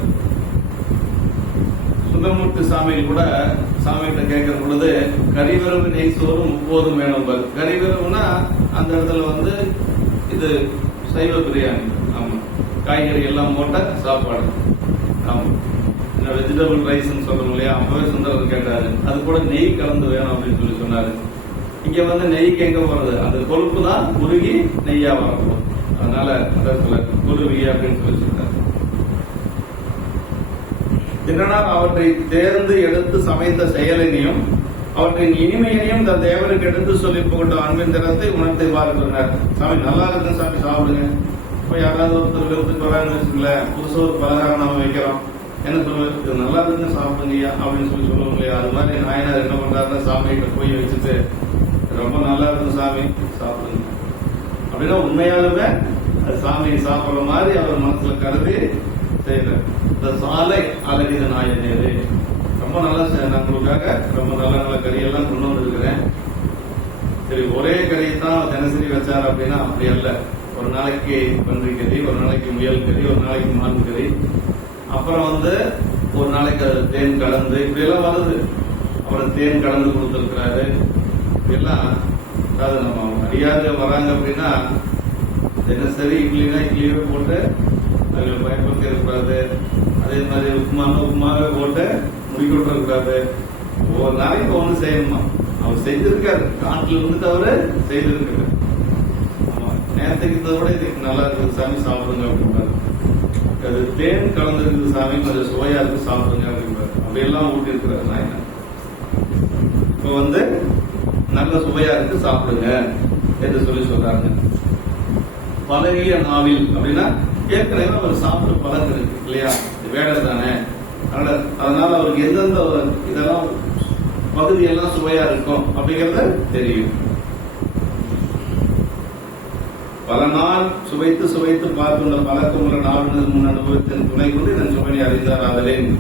சுந்தரமூர்த்தி சாமியில் கூட சாமிகிட்ட கேட்கிற பொழுது கறிவரவு நெய் சோறு 30 வேணும். கறிவரவுனா அந்த இடத்துல இது சைவ பிரியாணி. ஆமா, காய்கறி எல்லாம் போட்ட சாப்பாடு. ஆமா, வெஜிடபிள் ரைஸ் சொல்றோம் இல்லையா, அப்பவே சுந்தரர் கேட்டாரு. அது கூட நெய் கலந்து வேணும் அப்படின்னு சொல்லி சொன்னாரு. இங்க நெய்க்கு எங்க போறது, அந்த கொழுப்பு தான் உருகி நெய்யா வரப்போம். அதனால அதற்குள்ள குருவி அப்படின்னு சொல்லி சொல்றாரு. திறனார் அவற்றை தேர்ந்து எடுத்து சமைத்த செயலினையும் அவற்றின் இனிமையினையும் தன் தேவனுக்கு எடுத்து சொல்லி போட்ட அன்பின் திறத்தை உணர்த்தி பார்க்கிறார். சாமி நல்லா இருக்கு சாமி, சாப்பிடுங்க. இப்ப யாராவது ஒருத்தர் விருந்துக்கு வராங்கன்னு வச்சுக்கல, புதுசா ஒரு பலகாரம் நாம வைக்கிறோம், என்ன சொல்றது, நல்லா இருக்குன்னு சாப்பிடுங்கய்யா அப்படின்னு சொல்லுவோம் இல்லையா. அது மாதிரி நாயனார் என்ன பண்றாருன்னா சாமிகிட்ட போய் வச்சுட்டு ரொம்ப நல்லா இருக்கும் சாமி சாப்பிடுங்க அப்படின்னா உண்மையாலுமே அது சாமி சாப்பிடுற மாதிரி அவர் மனசுல கருதி செய்யறாரு. இந்த சாலை அழகித நாயனேரு ரொம்ப நல்லா நான் உங்களுக்காக ரொம்ப நல்ல நல்ல கறியெல்லாம் கொண்டு வந்திருக்கிறேன். சரி, ஒரே கறி தான் தினசரி வச்சார் அப்படின்னா அப்படி அல்ல. ஒரு நாளைக்கு பன்றி கறி, ஒரு நாளைக்கு முயல் கறி, ஒரு நாளைக்கு மான் கறி, அப்புறம் ஒரு நாளைக்கு அது தேன் கலந்து இப்படியெல்லாம் வருது. அப்புறம் தேன் கலந்து கொடுத்துருக்கிறாரு. இதெல்லாம் அதாவது நம்ம மரியாதை வராங்க அப்படின்னா தினசரி இட்லினா இட்லியே போட்டு அதில் பயன்படுத்தி இருக்கக்கூடாது. அதே மாதிரி உப்புமாவே போட்டு முடிக்கொண்டு இருக்கக்கூடாது. ஒவ்வொரு நாளைக்கு ஒன்று செய்யணுமா. அவர் செய்திருக்காரு, காட்டில் இருந்துட்டு அவரு செய்திருக்காரு. நேரத்துக்கு விட இதுக்கு நல்லா இருக்குது சாமி சாப்பிடுங்க அப்படின்றாரு. அது தேன் கலந்துருக்குது சாமி, கொஞ்சம் சுவையா இருக்கு சாப்பிடுங்க அப்படின்றாரு. அப்படியெல்லாம் ஊட்டி இருக்கிறாரு நாயனா. இப்ப நல்ல சுவையா இருக்கு சாப்பிடுங்க என்று சொல்லி சொல்றாங்க. பழகிய நாவில் அப்படின்னா ஏற்கனவே அவர் சாப்பிட்டு பழக்கம் இருக்கு இல்லையா, வேடர் தானே. அதனால அவருக்கு எந்தெந்த இதெல்லாம் பகுதியெல்லாம் சுவையா இருக்கும் அப்படிங்கறத தெரியும். பல நாள் சுவைத்து சுவைத்து பார்த்துள்ள பழக்கமுள்ள நாவினது முன் அனுபவத்தின் துணை கொண்டு இதன் சுவையை அறிந்தார். ஆதலேன்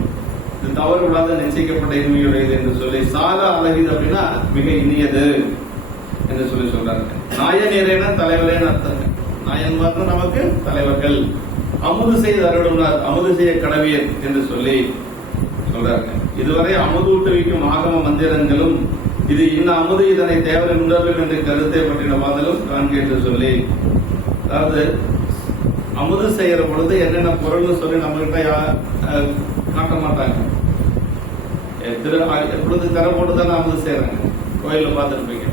இது தவறு விடாத நிச்சயிக்கப்பட்ட இனிமையுடையது என்று சொல்லி சாதா அழகிது அப்படின்னா மிக இனியது என்று சொல்லி சொல்றாங்க. நாயனேரேன தலைவரேன்னு அர்த்தம். நாயன்மார்கள் நமக்கு தலைவர்கள். அமுது செய்து அருளுனார், அமுது செய்ய கடவியர் என்று சொல்லி சொல்றாங்க. இதுவரை அமுதூட்டு வைக்கும் ஆகம மந்திரங்களும் இது இன்னும் அமுது இதனை தேவரை உணர்வு என்று கருத்தை பற்றின வாதலும் காண்க என்று சொல்லி, அதாவது அமுது செய்யற பொழுது என்னென்ன பொருள்னு சொல்லி நம்ம கிட்ட காட்ட மாட்டாங்க. எப்பொழுது திரை போட்டுதான் அமுது செய்யறாங்க. கோயில பார்த்துருப்பீங்க,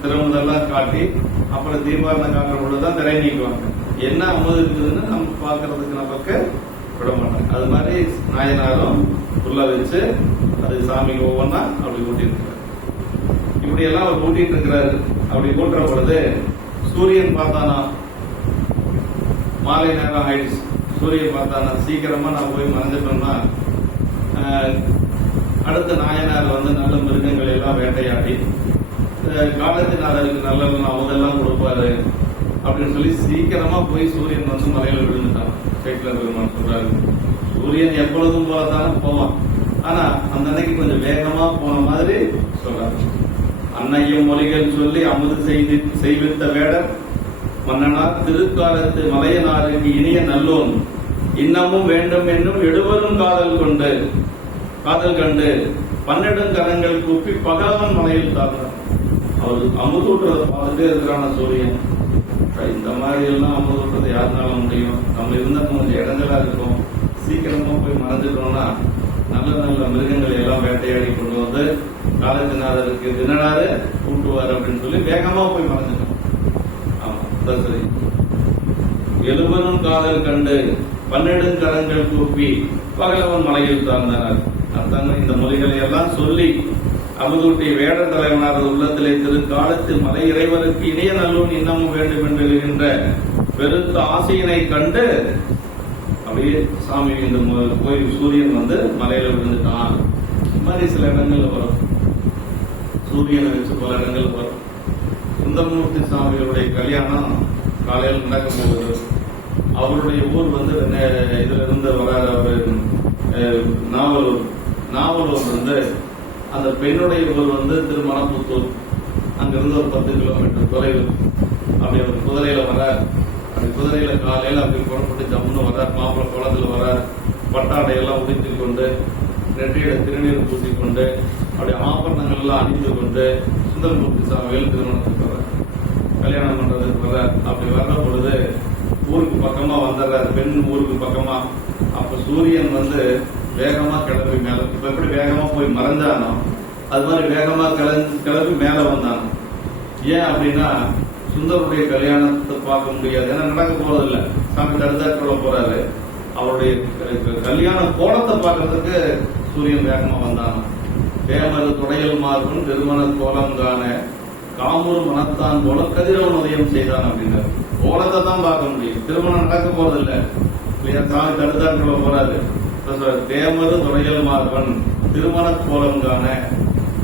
திருமுதெல்லாம் காட்டி அப்புறம் தீபாவளி காட்டுற பொழுதுதான் திரை நீக்குவாங்க. என்ன அமுது இருக்குதுன்னு நம்ம பாக்குறதுக்கு நமக்கு விட மாட்டாங்க. அது மாதிரி நாயனாரும் உள்ள வச்சு அது சாமிக்கு ஒவ்வொன்னா அப்படி ஊட்டிட்டு இருக்காரு. இப்படி எல்லாம் அவர் ஊட்டிட்டு இருக்கிறாரு. அப்படி ஊட்டுற பொழுது சூரியன் பார்த்தானா, மாலை நேரம் ஆயிடுச்சு, சூரியன் பார்த்தானா சீக்கிரமா நான் போய் மறைஞ்சிட்டோம்னா அடுத்த நாயனார் நல்ல மிருகங்களை எல்லாம் வேட்டையாடி காலத்தினாருக்கு நல்ல அவதெல்லாம் கொடுப்பாரு அப்படின்னு சொல்லி சீக்கிரமா போய் சூரியன் மலையில விழுந்துட்டான். சேட்ல பெருமான் சொல்றாரு, சூரியன் எப்பொழுதும் போலதானே போவான், ஆனா அந்த அன்னைக்கு கொஞ்சம் வேகமா போன மாதிரி சொல்றாரு. அன்னையும் மொழிகள் சொல்லி அமுது செய்வித்த வேடர் மன்னனார் திருக்காலத்து மலையனாருக்கு இனிய நல்லோன் இன்னமும் வேண்டும் என்னும் எடுவரும் காதல் கண்டு பன்னெடும் கரங்கள் கூப்பி பகவன் மலையில் தாழ்ந்தார். அவர் அமுதூட்டுறதை பார்த்துட்டே இருக்கிறான சூரியன். இந்த மாதிரி எல்லாம் அமுதூட்டுறது யாருனால முடியும்? நம்ம இருந்தா கொஞ்சம் இடங்களா இருக்கும், சீக்கிரமா போய் மறைஞ்சிட்டோம்னா நல்ல நல்ல மிருகங்களை எல்லாம் வேட்டையாடி கொண்டு காலத்தினாருக்கு தினனாரு கூட்டுவார் அப்படின்னு சொல்லி வேகமா போய் மறைஞ்சிட்டோம். ஆமா, சரி. எழுவனும் காதல் கண்டு பன்னெடும் கரங்கள் கூப்பி பகலவன் மலையில் தாழ்ந்தார். அர்த்தங்க இந்த மொழிகளை எல்லாம் சொல்லி அமுதூட்டிய வேடர் தலைவனார் உள்ளத்திலே திருக்காலத்தில் மலை இறைவருக்கு இணைய நல்லோன் இன்னமும் வேண்டும் என்று எழுகின்ற பெருத்த ஆசையினை கண்டு அப்படியே சாமி இந்த கோயில் சூரியன் மலையில விழுந்துட்டான். இந்த மாதிரி சில இடங்கள்ல வரும், சூரியனை வச்சு பல இடங்கள்ல வரும். சுந்தரமூர்த்தி சாமிகளுடைய கல்யாணம் காலையில் நடக்க போகுது. அவருடைய ஊர் இதுல இருந்து வராது. அவர் நாவலூர் அந்த பெண்ணுடைய ஊர் திருமணப்புத்தூர். அங்கிருந்து ஒரு 10 கிலோமீட்டர் தொலைவு. அப்படி அவர் குதிரையில வரார். அப்படி குதிரையில காலையில அப்படி புறப்பட்டு ஜம்முன்னு வரார். மாப்பிள்ளை குளத்துல வரார். பட்டாடையெல்லாம் உடுத்தி கொண்டு நெற்றியில திருநீர் பூசிக்கொண்டு அப்படி ஆபரணங்கள் எல்லாம் அணிந்து கொண்டு சுந்தரமூர்த்தி சாமிகள் திருமணத்துக்கு வர்றார், கல்யாணம் பண்றதுக்கு வர்றார். அப்படி வர்ற பொழுது ஊருக்கு பக்கமா வந்துடுறாரு, பெண் ஊருக்கு பக்கமா. அப்ப சூரியன் வேகமா கிளம்பி மேல, இப்ப எப்படி வேகமா போய் மறைஞ்சானோ அது மாதிரி வேகமா கிளம்பி மேல வந்தானோ. ஏன் அப்படின்னா சுந்தருடைய கல்யாணத்தை பார்க்க முடியாது, ஏன்னா நடக்க போறது இல்ல. சாமி தடுத்தாக்குள்ள போறாரு. அவருடைய கல்யாண கோலத்தை பார்க்கறதுக்கு சூரியன் வேகமா வந்தானோ. தேமது துடையல் மார்பும் திருமண கோலம் காண காமூர் மனத்தான் போல கதிரவன் உதயம் செய்தான் அப்படின்னாரு. கோலத்தை தான் பார்க்க முடியும், திருமணம் நடக்க போறது இல்ல இல்லையா. சாமி தடுத்தாக்குள்ள போறாரு. தேமரு துறையல் மார்பன் திருமண கோலம் காண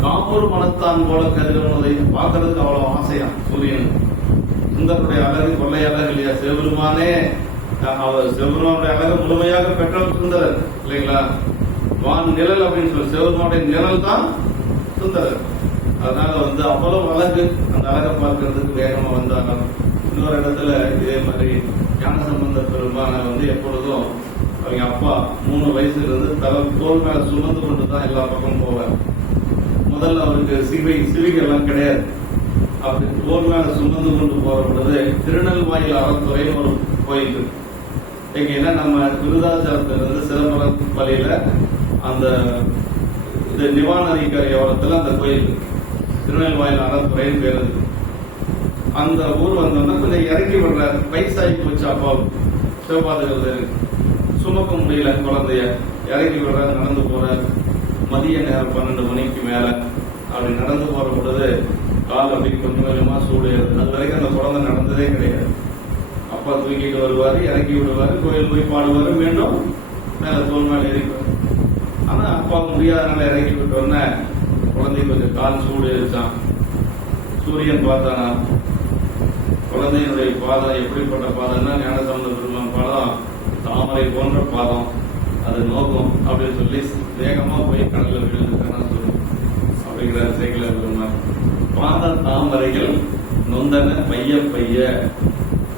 காப்பூர் மனத்தான் போல கதிரவனதை பார்க்கறதுக்கு அவ்வளவு ஆசையா சூரியன். சுந்தருடைய அழகு கொள்ளை அழகு இல்லையா? சிவபெருமானே அவர் சிவபெருமானுடைய அழகு முழுமையாக பெற்றவர் சுந்தரர் இல்லைங்களா? வான் நிழல் அப்படின்னு சொல்லி சிவபெருமானுடைய நிழல் தான் சுந்தரர். அதனால அவ்வளவு அழகு, அந்த அழகை பார்க்கறதுக்கு வேகமா வந்தாங்க. இன்னொரு இடத்துல இதே மாதிரி ஞானசம்பந்த பெருமான எப்பொழுதும் அவங்க அப்பா 3 வயசுல இருந்து தோல் மேல சுமந்து கொண்டு தான் எல்லா பக்கமும் போவார். முதல்ல அவருக்கு சிவிகெல்லாம் கிடையாது. அப்படி தோல் மேல சுமந்து கொண்டு போற பொழுது திருநெல்வாயில் அறத்துறைன்னு ஒரு கோயில் எங்கன்னா நம்ம விருதாச்சலத்திலிருந்து சிதம்பரம் அந்த நிவா நதி கரையோரத்துல அந்த கோயில் திருநெல்வாயில் அறத்துறைன்னு பேர் இருக்கு. அந்த ஊர் கொஞ்சம் இறக்கி விடுறாரு. வயசாகி போச்சு அப்பாவுக்கு, சிவபாதகர் சுமக்க முடியல குழந்தைய, இறக்கி விடுறாரு. நடந்து போறாரு. மதிய நேரம் 12 மணிக்கு மேல அப்படி நடந்து போற பொழுது கால் அப்படி கொஞ்சம் கொஞ்சமா சூடு. அது வரைக்கும் அந்த குழந்தை நடந்ததே கிடையாது. அப்பா தூக்கிட்டு வருவாரு, இறக்கி விடுவாரு, கோயில் போய் பாடுவாரு, மீண்டும் மேல தோல் மேல ஏறிப்பாரு. ஆனா அப்பா முடியாதனால இறக்கி விட்டோன்னே குழந்தை கொஞ்சம் கால் சூடு இருச்சான். சூரியன் பார்த்தானா, குழந்தையினுடைய பாதம் எப்படிப்பட்ட பாதம்னா ஞானசம்பந்த பெருமான் பாதம் தாமரை போன்ற பாதம், அது நோக்கம் அப்படின்னு சொல்லி வேகமா போய் கடல்ல விழுந்துட்டான்னு சொல்லுவோம் அப்படிங்கிறார் சேக்கிழார் பெருமான். பாத தாமரைகள் நொந்தன பைய பைய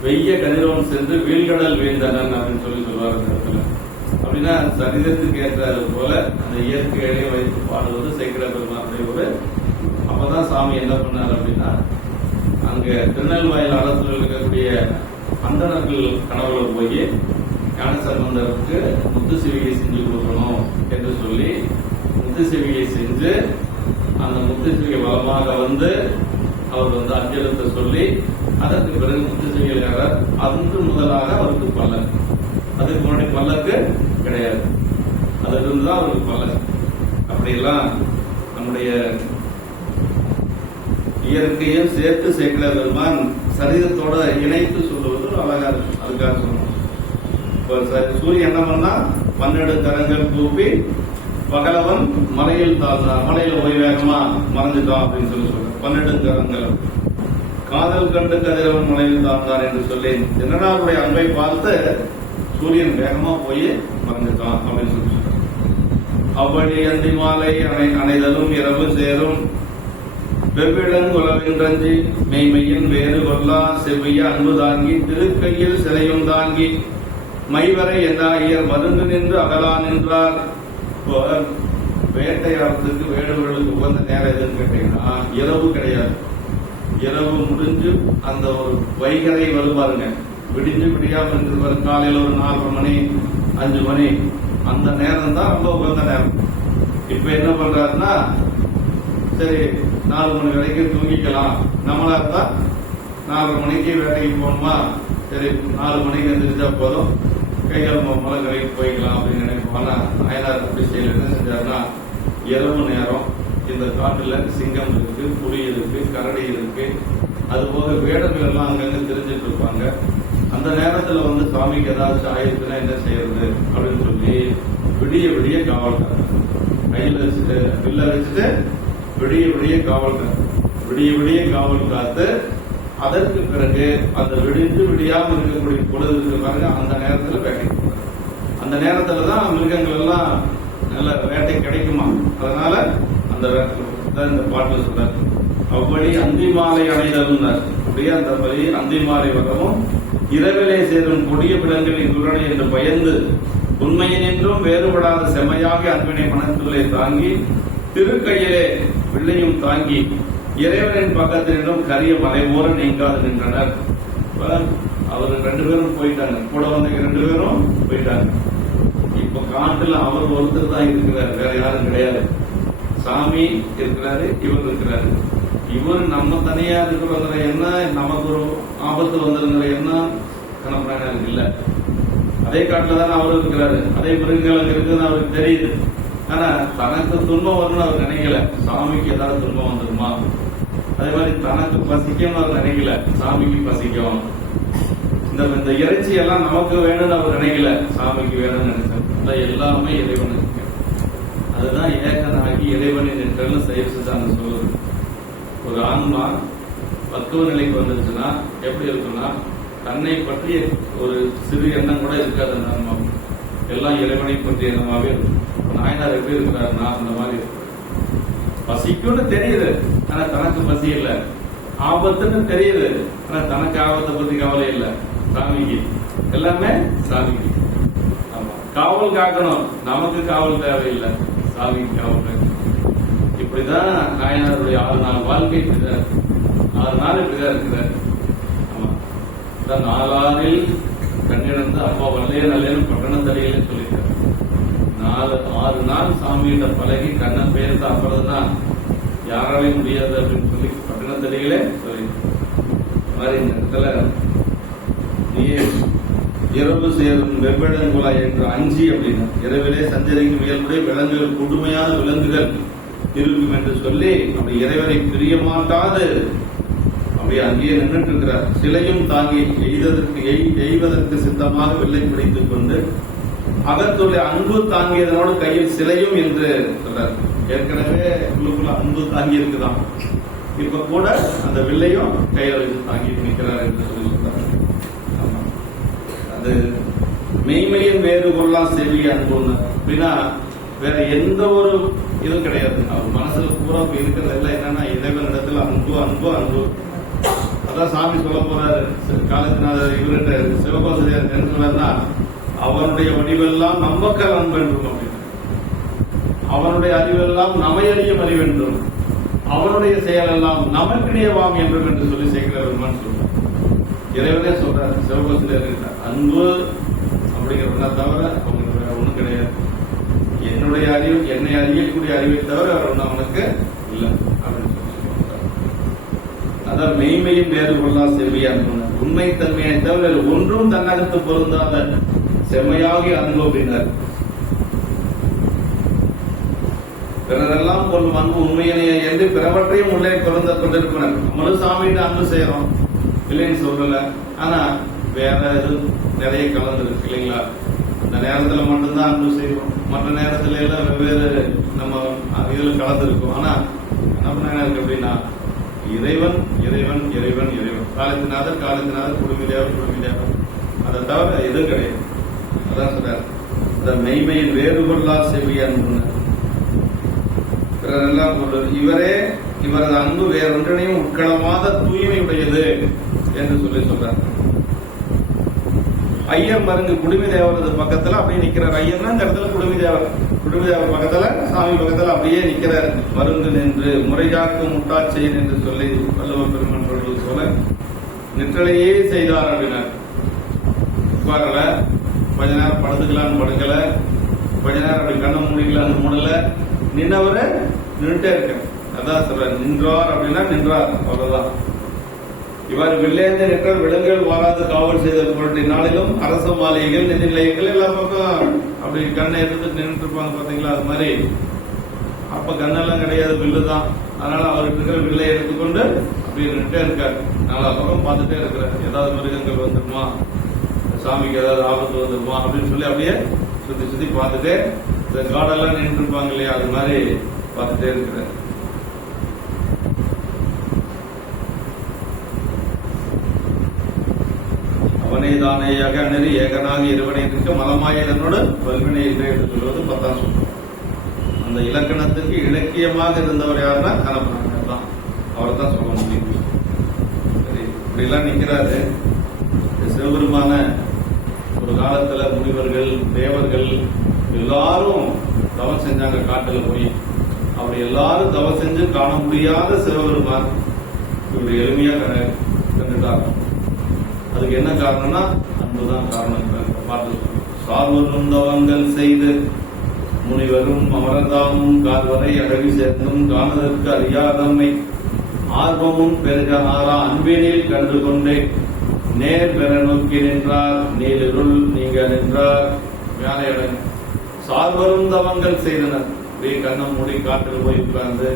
வெய்ய கதிரோன் சென்று வீழ்கடல் வீழ்ந்தனன் அப்படின்னு சொல்லி சொல்லுவார் அந்த இடத்துல. அப்படின்னா சரிதத்துக்கு ஏற்றாரு போல அந்த இயற்கையை வைத்து பாடுவது சேக்கிழார் பெருமானுடைய ஒரு. அப்பதான் சாமி என்ன பண்ணார் அப்படின்னா, அங்க திருநெல்வாயில் அரசில் இருக்கக்கூடிய அந்தணர்கள் கனவுல போய் ஞானசம்பந்தருக்கு முத்து சிவிகை செஞ்சு கொடுக்கணும் என்று சொல்லி முத்து சிவிகை செஞ்சு அந்த முத்து சிவிகை வளமாக அவர் அஞ்சலத்தை சொல்லி அதற்கு பிறகு முத்து சிவிகையாளர் அன்று முதலாக அவருக்கு பல்லக்கு. அதுக்கு முன்னாடி பல்லக்கு கிடையாது, அதுல இருந்துதான் அவருக்கு பல்லக்கு. அப்படியெல்லாம் நம்முடைய இயற்கையும் சேர்த்து சேக்கிழார் பெருமான் சரிதத்தோட இணைத்து சொல்லுவது அழகா இருக்கு. அதுக்காக சொல்லணும். சூரியன் என்ன பண்ணா 12 கரங்கள் கூப்பி பகலவன் மலையில் தாழ்ந்தான், மலையில போய் வேகமா மறைஞ்சிட்டான் அப்படின்னு சொல்லி சொல்ற 12 கரங்கள். காதல் கண்டு கதிரவன் மலையில் தாழ்ந்தான் என்று சொல்லி ஜனநாளுடைய அன்பை பார்த்து சூரியன் வேகமா போய் மறைஞ்சிட்டான் அப்படின்னு சொல்லி சொல்ற. அவ்வழி அந்தி மாலை அணைதலும் இரவு சேரும் வெவ்விடங்குலவின்றஞ்சி மெய்மையின் வேறு கொல்லா செவ்விய அன்பு தாங்கி திருக்கையில் சிலையும் தாங்கி மைவரை என்னாகியர் மருந்து நின்று அகலா நின்றார். வேட்டையாடுறதுக்கு வேடுகளுக்கு உகந்த நேரம் எதுன்னு கேட்டீங்கன்னா இரவு கிடையாது. இரவு முடிஞ்சு அந்த ஒரு வைகரை வருவாருங்க, விடிஞ்சு விடியாம இருக்கிற காலையில ஒரு 4:30 மணி 5 மணி அந்த நேரம் தான் ரொம்ப உகந்த நேரம். இப்ப என்ன பண்றாருன்னா, சரி 4 மணி வரைக்கும் தூங்கிக்கலாம், நம்மளா இருந்தா 4:30 மணிக்கு வேட்டைக்கு போகணுமா, சரி 4 மணிக்கு எந்திரிச்சா போதும் கைகள் மலை கரைக்கு போய்க்கலாம் அப்படின்னு நினைப்போம். அயனார் அப்படி செய்யல. என்ன செஞ்சாருன்னா, இரவு நேரம் இந்த காட்டுல சிங்கம் இருக்கு, புலி இருக்கு, கரடி இருக்கு, அது போக வேடர்கள் எல்லாம் அங்கங்க தெரிஞ்சிட்டு இருப்பாங்க. அந்த நேரத்துல சாமிக்கு ஏதாவது ஆயிருக்குன்னா என்ன செய்யறது அப்படின்னு சொல்லி விடிய விடிய காவல்கார் கையில வில்ல வச்சுட்டு விடிய விடிய காவல் காத்து அதற்கு பிறகு அந்த விடிந்து விடியாம இருக்கக்கூடிய பொழுதுக்கு பாருங்க அந்த நேரத்துல வேட்டைக்கு போறாங்க. அந்த நேரத்துலதான் மிருகங்கள் எல்லாம் நல்ல வேட்டை கிடைக்குமா, அதனால அந்த இந்த பாட்டுல சொல்றாரு. அவ்வழி அந்தி மாலை அணைதல்னார். அப்படியே அந்த வழி அந்தி மாலை வரவும் இரவிலே சேரும் கொடிய விலங்குகளின் குரலை என்று பயந்து உண்மையினின்றும் வேறுபடாத செம்மையாக அன்பினை மனத்துள்ளே தாங்கி திருக்கையிலே பிள்ளையும் தாங்கி இறைவனின் பக்கத்திலும் கரிய மலை ஓர நீங்காது நின்றனர். அவர் 2 பேரும் போயிட்டாங்க, கூட வந்த 2 பேரும் போயிட்டாங்க. இப்ப காட்டுல அவர் ஒருத்தர் தான் இருக்கிறார், வேற யாரும் கிடையாது. சாமி இருக்கிறாரு, இவர் இருக்கிறாரு. இவர் நம்ம தனியா இருக்கிறோங்கிற என்ன, நமக்கு ஒரு ஆபத்து வந்திருக்கிற என்ன கணப்பனாருக்கு இல்ல. அதே காட்டுல தானே அவரு இருக்கிறாரு, அதே மிருகங்கள் இருக்குதுன்னு அவருக்கு தெரியுது. ஆனா தனக்கு துன்பம் வரும்னு அவர் நினைக்கல, சாமிக்கு ஏதாவது துன்பம் வந்துருமா. அதே மாதிரி தனக்கு பசிக்கும்னு அவர் நினைக்கல, சாமிக்கு பசிக்கும். இந்த இறைச்சி எல்லாம் நமக்கு வேணும்னு அவர் நினைக்கல, சாமிக்கு வேணும்னு நினைச்சார். மற்ற எல்லாமே இறைவனுக்கு. அதுதான் ஏகனாகி இறைவனின் நின்றல்னு சைவ சித்தாந்தம் சொல்லுது. ஒரு ஆன்மா பக்குவ நிலைக்கு வந்துருச்சுன்னா எப்படி இருக்குன்னா, தன்னை பற்றிய ஒரு சிறு எண்ணம் கூட இருக்காது அந்த ஆன்மா, எல்லாம் இறைவனை பற்றிய எண்ணமாவே இருக்கும். நாயனார் எப்படி இருக்கிறாருன்னா அந்த மாதிரி இருக்கு. பசிக்கும்னு தெரியுது, ஆனா தனக்கு பசி இல்லை. ஆபத்துன்னு தெரியுது, ஆனா தனக்கு ஆபத்தை பத்தி கவலை இல்லை. சாமிக்கு எல்லாமே சாமிக்கு. ஆமா, காவல் காக்கணும், நமக்கு காவல் தேவையில்லை, சாமிக்கு காவல். இப்படிதான் நாயனாருடைய 6 நாள் வாழ்க்கை இப்படிதான், 6 நாள் இப்படிதான் இருக்கிறார். ஆமா, 4 கண்ணிழந்து அப்பா வல்லையே நல்லேன்னு பட்டணத்தலையிலே சொல்லிட்டார். 6 நாள் சாமியிட்ட பழகி கண்ணன் பெயர்த்து அப்புறம் தான் யாராலே முடியாது அப்படின்னு சொல்லி பட்டணத்தலையிலே சொல்லி மாதிரி இந்த இடத்துல நீயே இரவு சேரும் வெவ்விடங்குலா என்று அஞ்சி அப்படின்னா இரவிலே சஞ்சரிக்கும் இயல்புடைய விலங்குகள் கொடுமையான விலங்குகள் இருக்கும் என்று சொல்லி அப்படி இறைவனை பிரிய மாட்டாது அப்படி அங்கேயே நின்றுட்டு இருக்கிறார். சிலையும் தாங்கி எய்வதற்கு சித்தமாக வில்லை பிடித்துக் கொண்டு அகத்துடைய அன்பு தாங்கியதனோடு கையில் சிலையும் என்று சொல்றார். ஏற்கனவே உள்ளுக்குள்ள அன்பு தாங்கி இருக்குதான், இப்ப கூட அந்த வில்லையும் கையில் வச்சு தாங்கி நிற்கிறார் என்று சொல்லி சொல்றார். அது மெய்மையின் வேறு கொள்ளலாம் செவி அன்புன்னு அப்படின்னா வேற எந்த ஒரு இதுவும் கிடையாது. அவர் மனசுல பூரா இருக்கிறது எல்லாம் என்னன்னா இறைவன் இடத்துல அன்பு அன்பு அன்பு. அதான் சாமி சொல்ல போறாரு காலத்தினால இவர்கிட்ட சிவகோசரியார் என்ன சொல்றாருன்னா, அவனுடைய வடிவெல்லாம் நம்மக்கள் அன்பு என்றும் அப்படின்னு, அவனுடைய அறிவெல்லாம் நமையறியும் அறிவென்றும், அவனுடைய செயலெல்லாம் நமக்கிடையவாம் என்றும் என்று சொல்லி சேர்க்கிறவர்மான்னு சொல்றார். இறைவனே சொல்றாரு சிவகோசரியார், அன்பு அப்படிங்கிறத தவிர அவங்களுக்கு வேற ஒண்ணும் கிடையாது. என்னுடைய அறிவு, என்னை அறியக்கூடிய அறிவை தவிர வேற ஒண்ணு அவனுக்கு இல்லை அப்படின்னு சொல்லி சொல்றாரு. அதான் மெய்மையும் வேறு கொள்ளா செவ்வியான் உண்மைத்தன்மையை தவிர ஒன்றும் தன்னகத்து பொருந்தாத செம்மையாகி அன்பு அப்படின்னார். பிறரெல்லாம் கொள்ளும் அன்பு உண்மையினையே என்று பிறவற்றையும் உள்ளே பொருந்த கொண்டிருப்பனர். நம்மளும் சாமியிட்ட அன்பு செய்யறோம் இல்லைன்னு சொல்லல, ஆனா வேற இது நிறைய கலந்துருக்கு இல்லைங்களா. அந்த நேரத்துல மட்டும்தான் அன்பு செய்வோம், மற்ற நேரத்துல எல்லாம் வெவ்வேறு நம்ம இதுல கலந்துருக்கும். ஆனா நம்ம என்ன இருக்கு அப்படின்னா இறைவன் இறைவன் இறைவன் இறைவன், காலத்தினாதர் காலத்தினாதர், குடும்பிதேவர் குடும்பிதேவர், அதை தவிர எதுவும் கிடையாது. அதான் சொல்றாரு, அந்த மெய்மையின் வேறு கொள்ளா செவ்வியான் பிறரெல்லாம் இவரே இவரது அன்பு வேறொன்றையும் உட்களமாத தூய்மை உடையது என்று சொல்லி சொல்றார். ஐயர் மருங்கு குடுமி தேவரது பக்கத்துல அப்படியே நிக்கிறார். ஐயர்னா இந்த இடத்துல குடுமி தேவர் பக்கத்துல சாமி பக்கத்துல அப்படியே நிக்கிறார். மருந்து நின்று முறையாக்கும் முட்டாட்சியின் என்று சொல்லி வள்ளுவர் பெருமன்றர்கள் சொல்ல நிற்றலையே செய்தார் அப்படின்னார். உட்காரல, கொஞ்ச நேரம் படுத்துக்கலான்னு படுக்கல, கொஞ்ச நேரம் அப்படி கண்ணை மூடிக்கலான்னு மூடல, நின்னவரை நின்றுட்டே இருக்க. அதான் சொல்ற, நின்றார் அப்படின்னா நின்றார், அவ்வளவுதான். இவர் வில்லேந்து நின்றார் விலங்குகள் வாராது காவல் செய்த பொருட்டினாலும் அரசு மாளிகைகள் நிதி நிலையங்கள் எல்லா பக்கம் அப்படி கண்ணை எடுத்து நின்று இருப்பாங்க பாத்தீங்களா. அது மாதிரி அப்ப கண்ணெல்லாம் கிடையாது, வில்லு தான். அதனால அவருக்கு இருக்கிற வில்லை எடுத்துக்கொண்டு அப்படி நின்றுட்டே இருக்காரு. நாலா பக்கம் பார்த்துட்டே இருக்கிறார். ஏதாவது மிருகங்கள் வந்துருமா, சாமிக்கு ஏதாவது ஆபத்து வந்துருமா அப்படின்னு சொல்லி அப்படியே சுத்தி சுத்தி பார்த்துட்டே, இந்த காடெல்லாம் நின்று இருப்பாங்க இல்லையா, அது மாதிரி பார்த்துட்டே இருக்கிறார். அவனே தானேயாக நெறி ஏகனாக இருவனை இருக்க மலமாய இதனோடு வல்வினை இல்லை என்று சொல்வது 10ஆம் சொல்றோம். அந்த இலக்கணத்துக்கு இலக்கியமாக இருந்தவர் யாருன்னா கணப்பனார் தான், அவரை தான் சொல்ல முடியும். சரி, இப்படி எல்லாம் நிற்கிறாரு. சிவபெருமான ஒரு காலத்துல முனிவர்கள் தேவர்கள் எல்லாரும் தவம் செஞ்சாங்க காட்டுல போய். அப்படி எல்லாரும் தவம் செஞ்சு காண முடியாத சிவபெருமான் இப்படி எளிமையா கண்டுட்டாங்க. அதுக்கு என்ன காரணம்னா அன்புதான் காரணம். பாட்டு சார்வரும் தவங்கள் செய்து முனிவரும் அமரதாமும் கால்வரை அழகி சேர்ந்தும் காணதற்கு அறியாதம்மை ஆர்வமும் பெருக ஆறா அன்பினில் கண்டு கொண்டே நேர் பெற நோக்கி நின்றார், நீரிருள் நீங்க நின்றார். வேலையடங்க சார்வரும் தவங்கள் செய்தனர். அப்படியே கண்ணம் மூடி காட்டில் போய் உட்கார்ந்து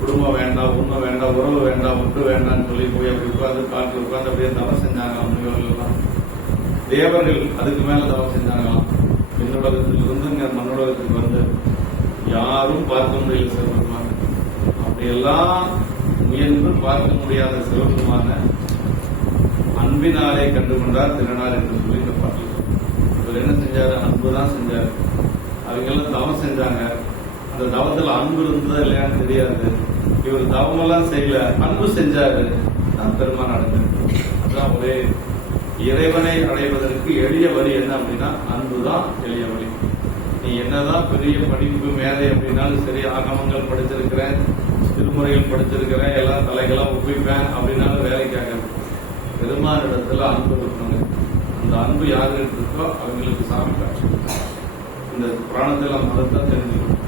குடும்பம் வேண்டாம், உண்மை வேண்டாம், உறவு வேண்டாம், ஒன்று வேண்டாம்னு சொல்லி போய் அப்படி உட்கார்ந்து காட்டில் உட்கார்ந்து அப்படியே தவம் செஞ்சாங்களாம். முனிவர்கள் எல்லாம் தேவர்கள் அதுக்கு மேல தவம் செஞ்சாங்களாம். விண்ணுலகத்திலிருந்து இங்க மண்ணுலகத்துக்கு வந்து யாரும் பார்க்க முடியல சிவபெருமான. அப்படியெல்லாம் முயன்று பார்க்க முடியாத சிவபெருமான அன்பினாலே கண்டுகொண்டார் திருநாள் என்று சொல்லி இந்த பாட்டில். இவர் என்ன செஞ்சாரு? அன்பு தான் செஞ்சாரு. அவங்க எல்லாம் தவம் செஞ்சாங்க. அந்த தவத்துல அன்பு இருந்ததா இல்லையான்னு தெரியாது. இவர் தவமெல்லாம் செய்யல, அன்பு செஞ்சாரு, தான் பெருமான் அடைஞ்சார். அதான் ஒரே இறைவனை அடைவதற்கு எளிய வழி என்ன அப்படின்னா அன்புதான் எளிய வழி. நீ என்னதான் பெரிய படிப்பு மேதை அப்படின்னாலும் சரி, ஆகமங்கள் படிச்சிருக்கிறேன், திருமுறைகள் படிச்சிருக்கிறேன், எல்லாம் தலைகளாம் ஒப்பிப்பேன் அப்படின்னாலும் வேலைக்காக பெருமானிடத்துல அன்பு இருக்கணும். அந்த அன்பு யாருக்கு இருக்கோ அவங்களுக்கு சாமி காட்சி. இந்த புராணத்துல மதத்தை தெரிஞ்சுக்கணும்.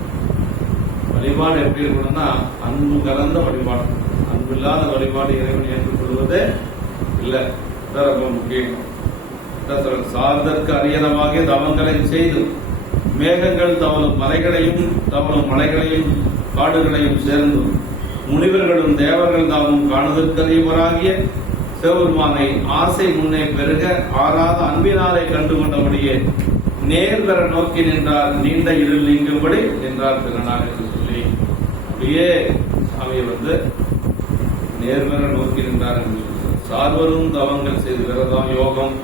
வழிபாடு எப்படி இருக்கணும்னா அன்பு கலந்த வழிபாடு. அன்பு இல்லாத வழிபாடு இறைவனை ஏற்றுக்கொள்வதே இல்லை. ரொம்ப முக்கியம். சார்தற்கு அரியதமாக தவங்களை செய்து மேகங்கள் தவளும் மலைகளையும் காடுகளையும் சேர்ந்து முனிவர்களும் தேவர்கள் தாமும் காணுதற்கரியவராகிய சிவபெருமானை ஆசை முன்னே பெருக ஆறாத அன்பினாலே கண்டுகொண்டபடியே நேர்வர நோக்கி நின்றார். நீண்ட இருள் நீங்கும்படி நின்றார் திருநாள் என்று சொல்லி அப்படியே சாமியை வந்து நேர்வர நோக்கி நின்றார் என்று சொல்றார். சார்வரும் தவங்கள் செய்து விரதம் யோகம்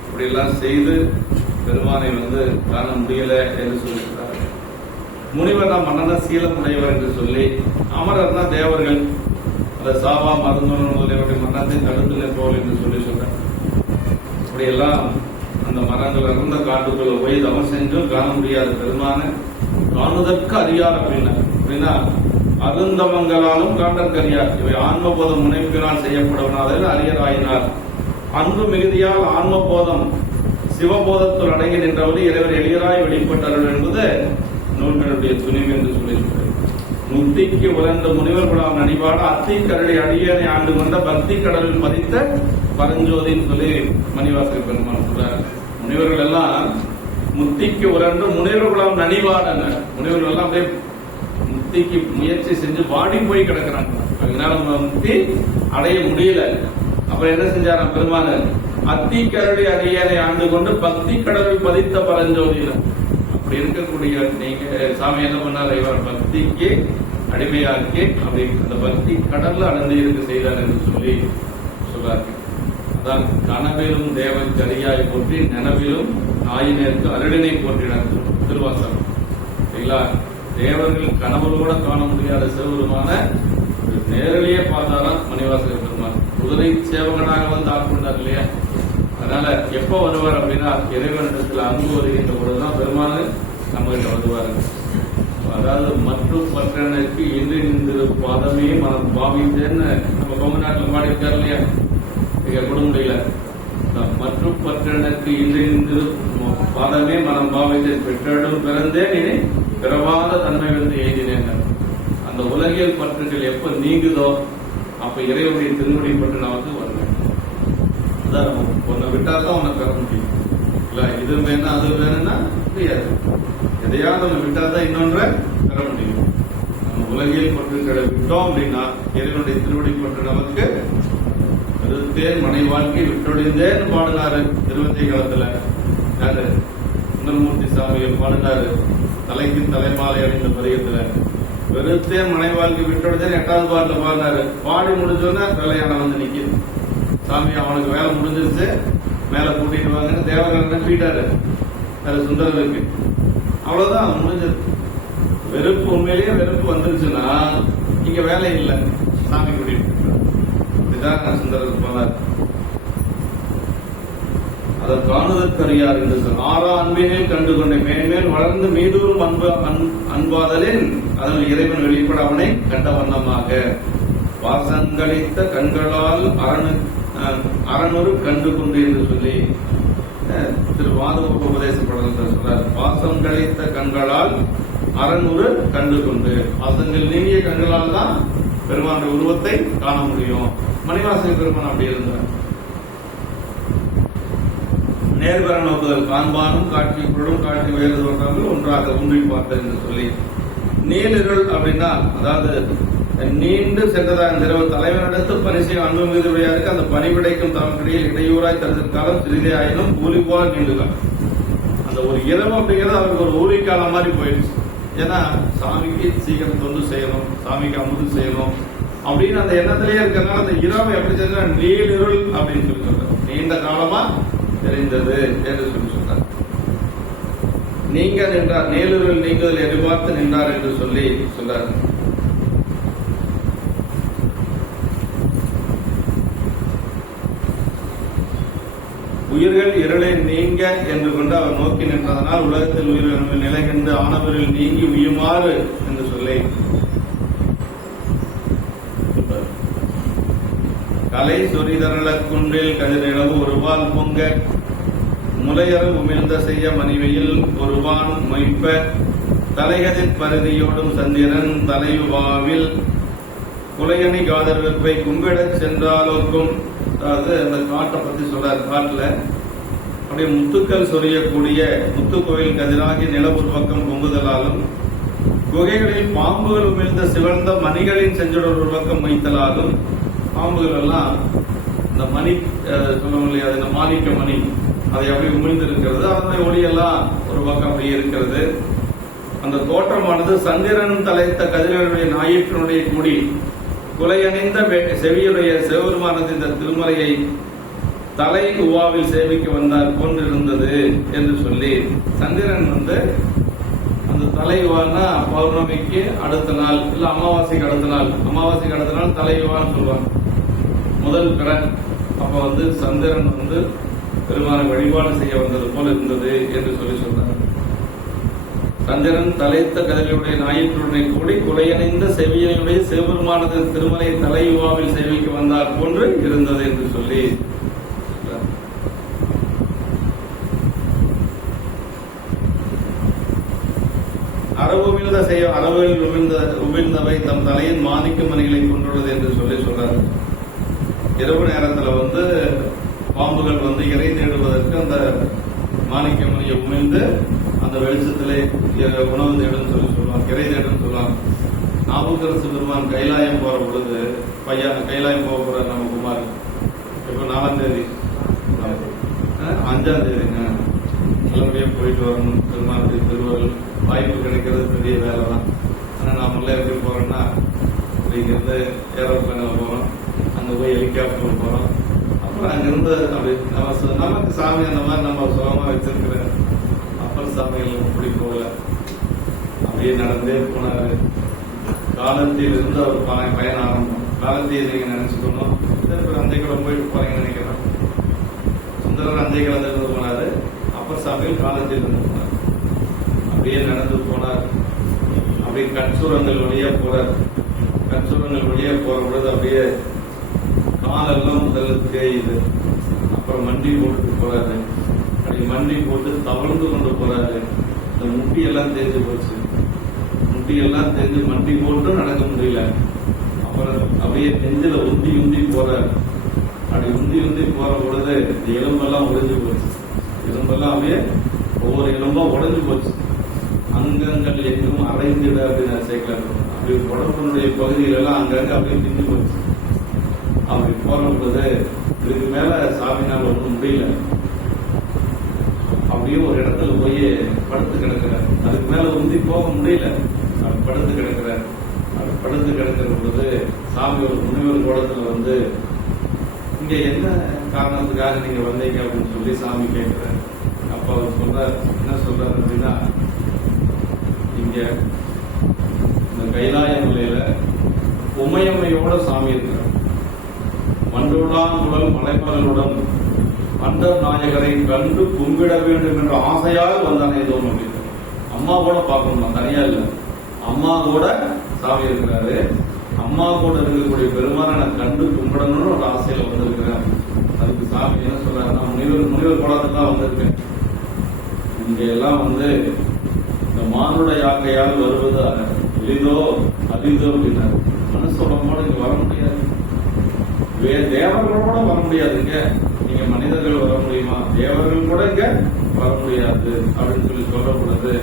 இப்படி எல்லாம் செய்து பெருமானை வந்து காண முடியல என்று சொல்லியிருக்கிறார். முனிவர் தான் மன்னன சீலம் உடையவர் என்று சொல்லி, அமரர்னா தேவர்கள், அந்த சாவா மருந்துவன் முதலியவருடைய மன்னத்தை தடுத்து நிற்பவர்கள் என்று சொல்லி சொல்றார். இப்படியெல்லாம் அந்த மரங்கள் இருந்த காட்டுக்குள்ள போய் தவம் செஞ்சும் காண முடியாத பெருமான காணுதற்கு அறியார் அப்படின்னா அருந்தவங்களாலும் காண்டற்கரியார். இவை ஆன்மபோதம் முனைப்பினால் செய்யப்படுவதால் அரியராயினார். அன்பு மிகுதியால் ஆன்மபோதம் சிவபோதத்தில் அடங்கி நின்றவது இறைவர் எளியராய் வெளிப்பட்டார்கள் என்பது நூல்களுடைய துணிவு என்று சொல்லியிருக்கிறது. முத்திக்கு உலர்ந்த முனிவர் குலாம் நடிபாட அத்தி கரடி அடியனை ஆண்டு கொண்ட பக்தி கடலில் பதித்த பரஞ்சோதின்னு சொல்லி மணிவாசகர் பெருமான் சொல்றார். முனிவர்கள் எல்லாம் முத்திக்கு உலர்ந்து முனிவர் குலாம் நடிபாட, முனிவர்கள் எல்லாம் அப்படியே முத்திக்கு முயற்சி செஞ்சு வாடி போய் கிடக்கிறாங்க. அதனால முக்தி அடைய முடியல. அப்புறம் என்ன செஞ்சாராம் பெருமான்? அத்தி கரடி அடியனை ஆண்டு கொண்டு பக்தி கடலில் பதித்த பரஞ்சோதியில. அப்படி இருக்கக்கூடிய நீங்க சாமி என்ன பண்ணார்? இவர் பக்திக்கு அடிமையாக்கி அப்படி அந்த பக்தி கடல்ல அடைந்து இருக்க செய்தார் என்று சொல்லி சொல்றார்கள். அதான் கனவிலும் தேவன் கரியாய் போற்றி நனவிலும் நாயினருக்கு அருளினை போற்றினார் திருவாசகம். சரிங்களா? தேவர்கள் கனவுல கூட காண முடியாத சிவபெருமான நேரிலேயே பார்த்தாதான் மணிவாசகர் பெருமான் குதிரை சேவகனாக வந்து ஆட்கொண்டார் இல்லையா? அதனால எப்ப வருவார் அப்படின்னா இறைவனிடத்துல அன்பு வருகின்ற பொழுதுதான் பெருமானு நம்ம கிட்ட வருவாரு. அதாவது மற்றும் பற்றனுக்கு இன்று நின்று பாதமே மனம் பாவித்தேன்னு நம்ம கொங்கு நாட்டில் பாடியிருக்காரு இல்லையா? இங்க கொடுமுடியில மற்றும் பற்றனுக்கு இன்று நின்று பாதமே மனம் பாவித்தேன் பெற்றடும் பிறந்தேன் இனி பிறவாத தன்மை வந்து எழுதினேன். அந்த உலகியல் பற்றுகள் எப்ப நீங்குதோ அப்ப இறைவனுடைய திருமுடி பற்று நமக்கு வருவேன். அதான் உன்னை விட்டாதான் உன்னை பெற முடியும். இல்ல இது வேணும் அது வேணும்னா முடியாது. எதையாவது நம்ம விட்டாதான் இன்னொன்றை பெற முடியும். நம்ம உலகியல் பற்றுகளை விட்டோம் அப்படின்னா இறைவனுடைய திருவடி பற்று நமக்கு வெறுத்தேன் மனை வாழ்க்கை விட்டொழிந்தேன்னு பாடினாரு திருவந்தை காலத்துல. யாரு? சுந்தரமூர்த்தி சாமிகள் பாடினாரு தலைக்கு தலைமாலை அடைந்த பதிகத்துல. வெறுத்தேன் மனை வாழ்க்கை விட்டொழிந்தேன் 8வது பாட்டுல பாடினாரு. பாடி முடிஞ்சோன்னா வேலையான வந்து நிக்குது. சாமி அவனுக்கு வேலை முடிஞ்சிருச்சு, மேல கூட்டிட்டு வாங்கன்னு தேவர்கள் நம்பிட்டாரு. அது சுந்தரருக்கு அவ்வளவுதான் முடிஞ்சது. வெறுப்பு உண்மையிலேயே வெறுப்பு வந்துருச்சுன்னா இங்க வேலை இல்லை, சாமி கூட்டிட்டு இதுதான் சுந்தரருக்கு போனார். அதை காணுதற்கரியார் என்று சொன்ன ஆறா அன்பினில் கண்டுகொண்ட மேன்மேல் வளர்ந்து மீதூரும் அன்பாதலின் அதில் இறைவன் வெளிப்பட அவனை கண்ட வண்ணமாக வாசங்களித்த கண்களால் அறநூறு கண்டு கொண்டு என்று சொல்லி திரு வாதவ உபதேச படத்தில் சொல்றார். வாசம் கழித்த கண்களால் அறநூறு கண்டு கொண்டு, வாசங்கள் நீங்கிய கண்களால் தான் பெருமானுடைய உருவத்தை காண முடியும். மணிவாசக பெருமான் அப்படி இருந்தார். நேர்வர நோக்குதல் காண்பானும் காட்சி பொருளும் காட்சி உயர்ந்து தோற்றங்கள் ஒன்றாக ஒன்றி பார்த்தது என்று சொல்லி நீலிருள் அப்படின்னா அதாவது நீண்டு சென்றதா இந்த தலைவனிடத்து பரிசை அன்பு மீதுடையாருக்கு அந்த பணிவிடைக்கும் தமக்கிடையில் இடையூறாய் தடுத்த காலம் சிறிதே ஆயினும் கூலி போல நீண்டுதான். அந்த ஒரு இரவு அப்படிங்கிறது அவருக்கு ஒரு ஊழிக்காலம் மாதிரி போயிடுச்சு. ஏன்னா சாமிக்கு சீக்கிரம் தொண்டு செய்யணும், சாமிக்கு அமுது செய்யணும் அப்படின்னு அந்த எண்ணத்திலேயே இருக்கிறதுனால அந்த இரவு எப்படி தெரிஞ்சா நீலிருள் அப்படின்னு சொல்லி சொல்றாரு. நீண்ட காலமா தெரிந்தது என்று சொல்லி சொல்றார். நீங்க நின்றார், நீலிருள் நீங்குதல் எதிர்பார்த்து நின்றார் என்று சொல்லி சொல்றார். உயிர்கள் இருளை நீங்க என்று கொண்டு அவர் நோக்கி நின்றதனால் உலகத்தில் உயிர்கள் நிலைகின்ற ஆனவரில் நீங்கி உயுமாறு என்று சொல்லி கலை சொரிதரள குன்றில் கதிரிழவு ஒருவான் பொங்க முலையறு உமிழ்ந்த செய்ய மணிவையில் ஒருவான் மொய்ப்ப தலைகதிர் பருதியோடும் சந்திரன் தலைவாவில் குலையணி காதர்வை கும்பிடச் சென்றாலோக்கும். அதாவது அந்த காட்டை பத்தி சொல்றாரு. காட்டுல அப்படியே முத்துக்கள் சொரியக்கூடிய முத்து கோயில் கதிராகி நிலவு பக்கம் பொங்குதலாலும் குகைகளில் பாம்புகள் உமிழ்ந்த சிவந்த மணிகளின் செஞ்சொடர் ஒரு பக்கம் வைத்தலாலும் பாம்புகள் எல்லாம் இந்த மணி சொல்லுவோம் இல்லையா, இந்த மாணிக்க மணி அதை அப்படி உமிழ்ந்து இருக்கிறது. அதனுடைய ஒளியெல்லாம் ஒரு பக்கம் அப்படியே இருக்கிறது. அந்த தோற்றமானது சந்திரன் தலைத்த கதிரவனுடைய ஞாயிற்றினுடைய கூடி குலையணிந்த செவியுடைய சிவபெருமானது இந்த திருமலையை தலை உவாவில் சேவிக்க வந்தார் போன்றிருந்தது என்று சொல்லி சந்திரன் அந்த தலை உவான்னா பௌர்ணமிக்கு அடுத்த நாள் இல்ல அமாவாசைக்கு அடுத்த நாள், அமாவாசைக்கு அடுத்த நாள் தலை உவான்னு சொல்லுவாங்க, முதல் பிறன். அப்ப சந்திரன் பெருமானை வழிபாடு செய்ய வந்தது போல இருந்தது என்று சொல்லி சொல்றார். சந்திரன் தலைத்த கதிரையுடைய ஞாயிற்றுடனே கூடி குலையணிந்த செவியனுடைய சிவபெருமானது திருமலை தலையுவாவில் சேவிக்க வந்தார் போன்று இருந்தது என்று சொல்லி அரவில் உமிழ்ந்தவை தம் தலையின் மாணிக்க மணிகளை கொண்டுள்ளது என்று சொல்லி சொல்றாரு. இரவு நேரத்துல பாம்புகள் இறை தேடுவதற்கு அந்த மாணிக்க மணியை உமிழ்ந்து அந்த வெளிச்சத்திலே உணவு தேடும் சொல்லி சொல்லுவாங்க, இறை தேடும் சொல்லுவாங்க. நாவுக்கரசு பெருமான் கைலாயம் போற பொழுது கைலாயம் போக போற நம்ம குமார் இப்ப 4ஆம் தேதி 5ஆம் தேதிங்க நல்லபடியா போயிட்டு வரணும். பெருமானுடைய திருவருள் வாய்ப்பு கிடைக்கிறது பெரிய வேலை தான். ஆனா நாம எப்படி போறோம்னா இங்கிருந்து ஏரோப்ளேன்ல போறோம், அங்க போய் ஹெலிகாப்டர் போறோம், அப்புறம் அங்கிருந்து அப்படி நமக்கு சாமி அந்த மாதிரி நம்ம சுகமா வச்சிருக்கிற அப்பர் சாமிகள் அப்படி போகல, அப்படியே நடந்தே போனாரு. காலத்தில் இருந்து அவர் பயணம் ஆரம்பம். காலத்தையை நீங்க நினைச்சுக்கணும். அஞ்சைக்குளம் போயிட்டு போறீங்கன்னு நினைக்கிறேன். சுந்தரர் அஞ்சைக்குளத்துல இருந்து போனாரு, அப்பர் சாமிகள் காலத்தில் இருந்து போனார். அப்படியே நடந்து போனார். அப்படியே கட்சுரங்கள் வழியா போறார். கட்சுரங்கள் வழியா போற பொழுது அப்படியே காலெல்லாம் முதல்ல தேயுது. அப்புறம் மண்டி போட்டு போறாரு. அப்படி மண்டி போட்டு தவழ்ந்து கொண்டு போறாரு. இந்த முட்டியெல்லாம் தேஞ்சு போச்சு. முட்டியெல்லாம் தேஞ்சு மண்டி போட்டு நடக்க முடியல. அப்புறம் அப்படியே நெஞ்சில உந்தி உந்தி போறாரு. அப்படி உந்தி உந்தி போற பொழுது எலும்பெல்லாம் உடைஞ்சு போச்சு. எலும்பெல்லாம் அப்படியே ஒவ்வொரு எலும்பா உடைஞ்சு போச்சு. அங்கங்கள் எங்கும் அரைஞ்சிட அப்படின்னு சேர்க்கலாம். அப்படி உடம்புடைய பகுதிகள் எல்லாம் அங்கங்க அப்படியே திஞ்சு போச்சு. அப்படி போற பொழுது இதுக்கு மேல சாமினால் ஒன்றும் முடியல. அப்படியே ஒரு இடத்துல போய் படுத்து கிடக்கிறார். அதுக்கு மேல உந்தி போக முடியல. அவர் படுத்து கிடக்கிறார். அவர் படுத்து கிடக்கிற பொழுது சாமி ஒரு முனிவர் கோலத்துல இங்க என்ன காரணத்துக்காக நீங்க வந்தீங்க அப்படின்னு சொல்லி சாமி கேட்கிறார். அப்ப அவர் சொல்றார், என்ன சொல்றாரு அப்படின்னா, இங்க இந்த கைலாய மலையில உமையம்மையோட சாமி இருக்கிறார். மண்டோடான் உடல் மலைமலனுடன் அண்டர் நாயகரை கண்டு கும்பிட வேண்டும் என்ற ஆசையால் வந்தானே தோணும் அப்படின்னு. அம்மா கூட பார்க்கணுமா, தனியா இல்ல, அம்மா கூட சாமி இருக்கிறாரு. அம்மா கூட இருக்கக்கூடிய பெருமானை கண்டு கும்பிடணும்னு ஒரு ஆசையில வந்திருக்கிறேன். அதுக்கு சாமி என்ன சொல்றாருன்னா, முனிவர் குளத்துக்கு தான் வந்திருக்கேன். இங்க எல்லாம் இந்த மானுட யாக்கையால் வருவது எளிதோ அரிதோ அப்படின்னாரு. மனுஷோட இங்க வர முடியாது, தேவர்களோட வர முடியாதுங்க. நீங்க மனிதர்கள் வர முடியுமா, தேவர்கள் கூட இங்க வர முடியாது அப்படின்னு சொல்லி சொல்லப்படுது.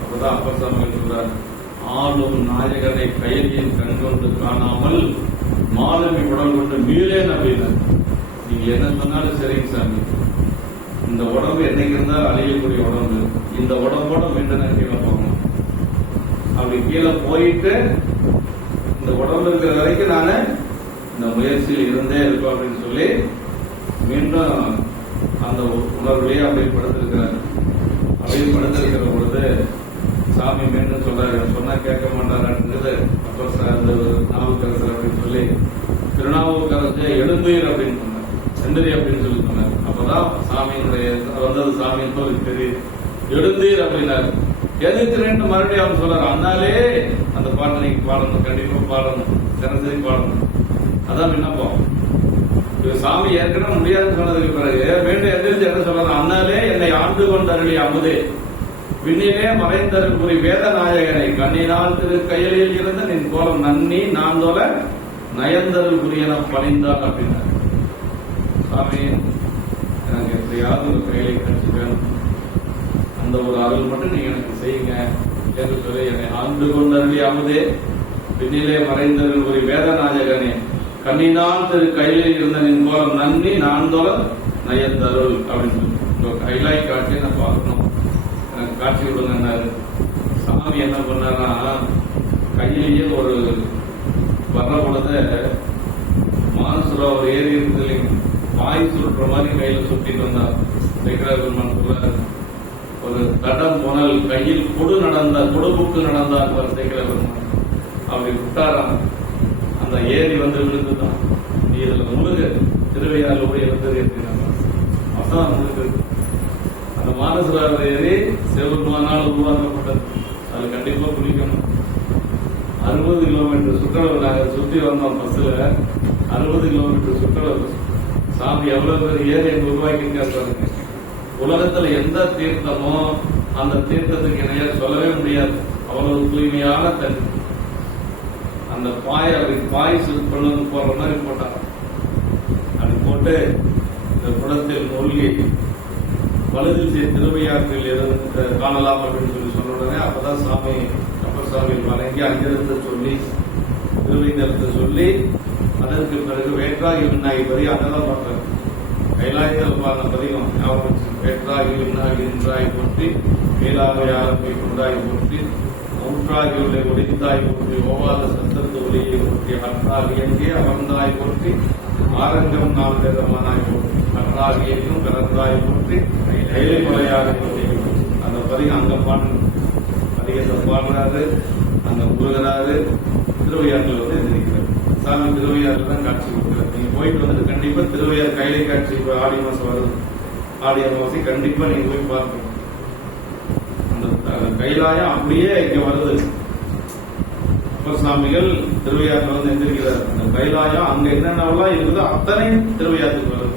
அப்பதான் அப்பர் சாமி சொல்றார், ஆளும் நாயகனை கையிலின் கண்கொண்டு காணாமல் மாலுமி உடல் கொண்டு மீளேன் அப்படின்னு. நீங்க என்ன சொன்னாலும் சரிங்க சாமி, இந்த உடம்பு என்னைக்கு இருந்தால் அழியக்கூடிய உடம்பு, இந்த உடம்போட மீண்டும் நான் கீழே போகணும். அப்படி கீழே போயிட்டு இந்த உடம்பு இருக்கிற வரைக்கும் நான் இந்த முயற்சியில் இருந்தே இருக்கும் அப்படின்னு சொல்லி மீண்டும் அந்த உணர்வுலேயே அப்படியே படுத்திருக்கிறார். அப்படியே படுத்திருக்கிற பொழுது சாமி மீண்டும் சொல்றாரு, சொன்னா கேட்க மாட்டாருன்றது. அப்ப அந்த நாவுக்கரசர் அப்படின்னு சொல்லி திருநாவுக்கரசு எழுந்தீர் அப்படின்னு சொன்னார், செந்திரி அப்படின்னு சொல்லி சொன்னார். அப்பதான் சாமியினுடைய வந்தது சாமின்னு சொல்லி தெரியுது. எழுந்தீர் அப்படின்னாரு. எதிர்க்கிறேன்னு மறுபடியும் அவர் சொல்றாரு, அண்ணாலே அந்த பாட்டு நீங்க பாடணும், கண்டிப்பா பாடணும், தினசரி பாடணும். அதான் விண்ணப்பம். சாமி ஏற்கனவே முடியாதுன்னு சொன்னதுக்கு பிறகு மீண்டும் எதிர்த்து என்ன சொல்றாரு, அண்ணாலே என்னை ஆண்டு கொண்டு அருளி அமுதே விண்ணிலே மறைந்தருள் புரி வேத நாயகனை கண்ணினால் திரு கையிலில் இருந்த நின் கோலம் நன்னி நான் தோல நயந்தருள் புரியன பணிந்தார் அப்படின்னாரு. சாமி எனக்கு எப்படியாவது ஒரு கையிலை கட்சி வேணும், அந்த ஒரு அருள் மட்டும் நீங்க எனக்கு செய்யுங்க என்று சொல்லி என்னை ஆண்டு கொண்டு அருளி அமுதே விண்ணிலே மறைந்தருள் புரி வேத நாயகனே கண்ணினால் திரு கையிலில் இருந்த நின் கோலம் நன்னி நான் தோல நயந்தருள் அப்படின்னு சொல்லி கைலாய் காட்சியை நான் பார்க்கணும், காட்சி விடுங்கன்னாரு. சாமி என்ன பண்ணாரா, கையிலேயே ஒரு வர்ற பொழுது மானசரோவர் ஏறி இருக்குது, வாய் சுருட்டுற மாதிரி கையில சுட்டிட்டு வந்தார். சேகரபெருமான் ஒரு தடம் புனல் கையில் கொடுபுக்கு நடந்தார் சேகரபெருமான். அப்படி விட்டாராம், அந்த ஏரி வந்து விழுந்துதான். நீ இதுல முழுகு திருவையாறு ஓடி இருந்தது அதான் முழுகு. அந்த மானசரோவர் ஏரி சிவபெருமானால் உருவாக்கப்பட்டது. அது கண்டிப்பா குளிக்கணும். 60 கிலோமீட்டர் சுற்றளவு நாங்கள் சுற்றி வந்தோம் பஸ்ல. 60 கிலோமீட்டர் சுற்றளவு. சாமி எவ்வளவு பேர் ஏரி எங்க உருவாக்கியிருக்காரு. உலகத்துல எந்த தீர்த்தமோ அந்த தீர்த்தத்துக்கு இணைய சொல்லவே முடியாது. அவ்வளவு தூய்மையான தண்ணி. அந்த பாய் கொண்டு வந்து போற மாதிரி போட்டாங்க. அது போட்டு இந்த குளத்தில் மூழ்கி வலுதில் திருவையாற்றில் காணலாம் அப்படின்னு சொல்லி சொன்ன உடனே அப்பதான் சாமி அப்பர் சாமி வணங்கி அங்கிருந்து சொல்லி திருவைந்தரத்தை சொல்லி அதற்கு பிறகு வேற்றாகி விண்ணாகி பதி அங்கதான் பார்த்தார். கைலாயத்தில் பாருங்க பதிகம் ஞாபகம். வேற்றாகி விண்ணாகி நின்றாய் போற்றி மேலாமையாளமை கொண்டாய் போற்றி மூன்றாகி உள்ள ஒளிந்தாய் போற்றி ஓவாத சத்தத்து ஒளியை போற்றி அற்றாகி எங்கே அமர்ந்தாய் போற்றி ஆரங்கம் நாம் வேதமானாய் போற்றி அற்றாகியும் பிறந்தாய் போற்றி கைலை முறையாக அந்த பதிகம் அங்க பதிகத்தை பாடுறாரு, அங்க முருகராரு. திருவையாற்றில் வந்து எதிர்க்கிறார். சாமி திருவையாறுல தான் காட்சி கொடுக்கிறார். நீங்க போயிட்டு வந்துட்டு கண்டிப்பா திருவையாறு கைலை காட்சி ஆடி மாசம் வருது. ஆடி அமாவாசை கண்டிப்பா நீங்க போய் பார்க்கணும். அந்த கைலாயம் அப்படியே இங்க வருது. அப்பர் சாமிகள் திருவையாறுல வந்து எந்திரிக்கிறார். அந்த கைலாயம் அங்க என்னென்னலாம் இருக்குதோ அத்தனை திருவையாற்றுக்கு வருது.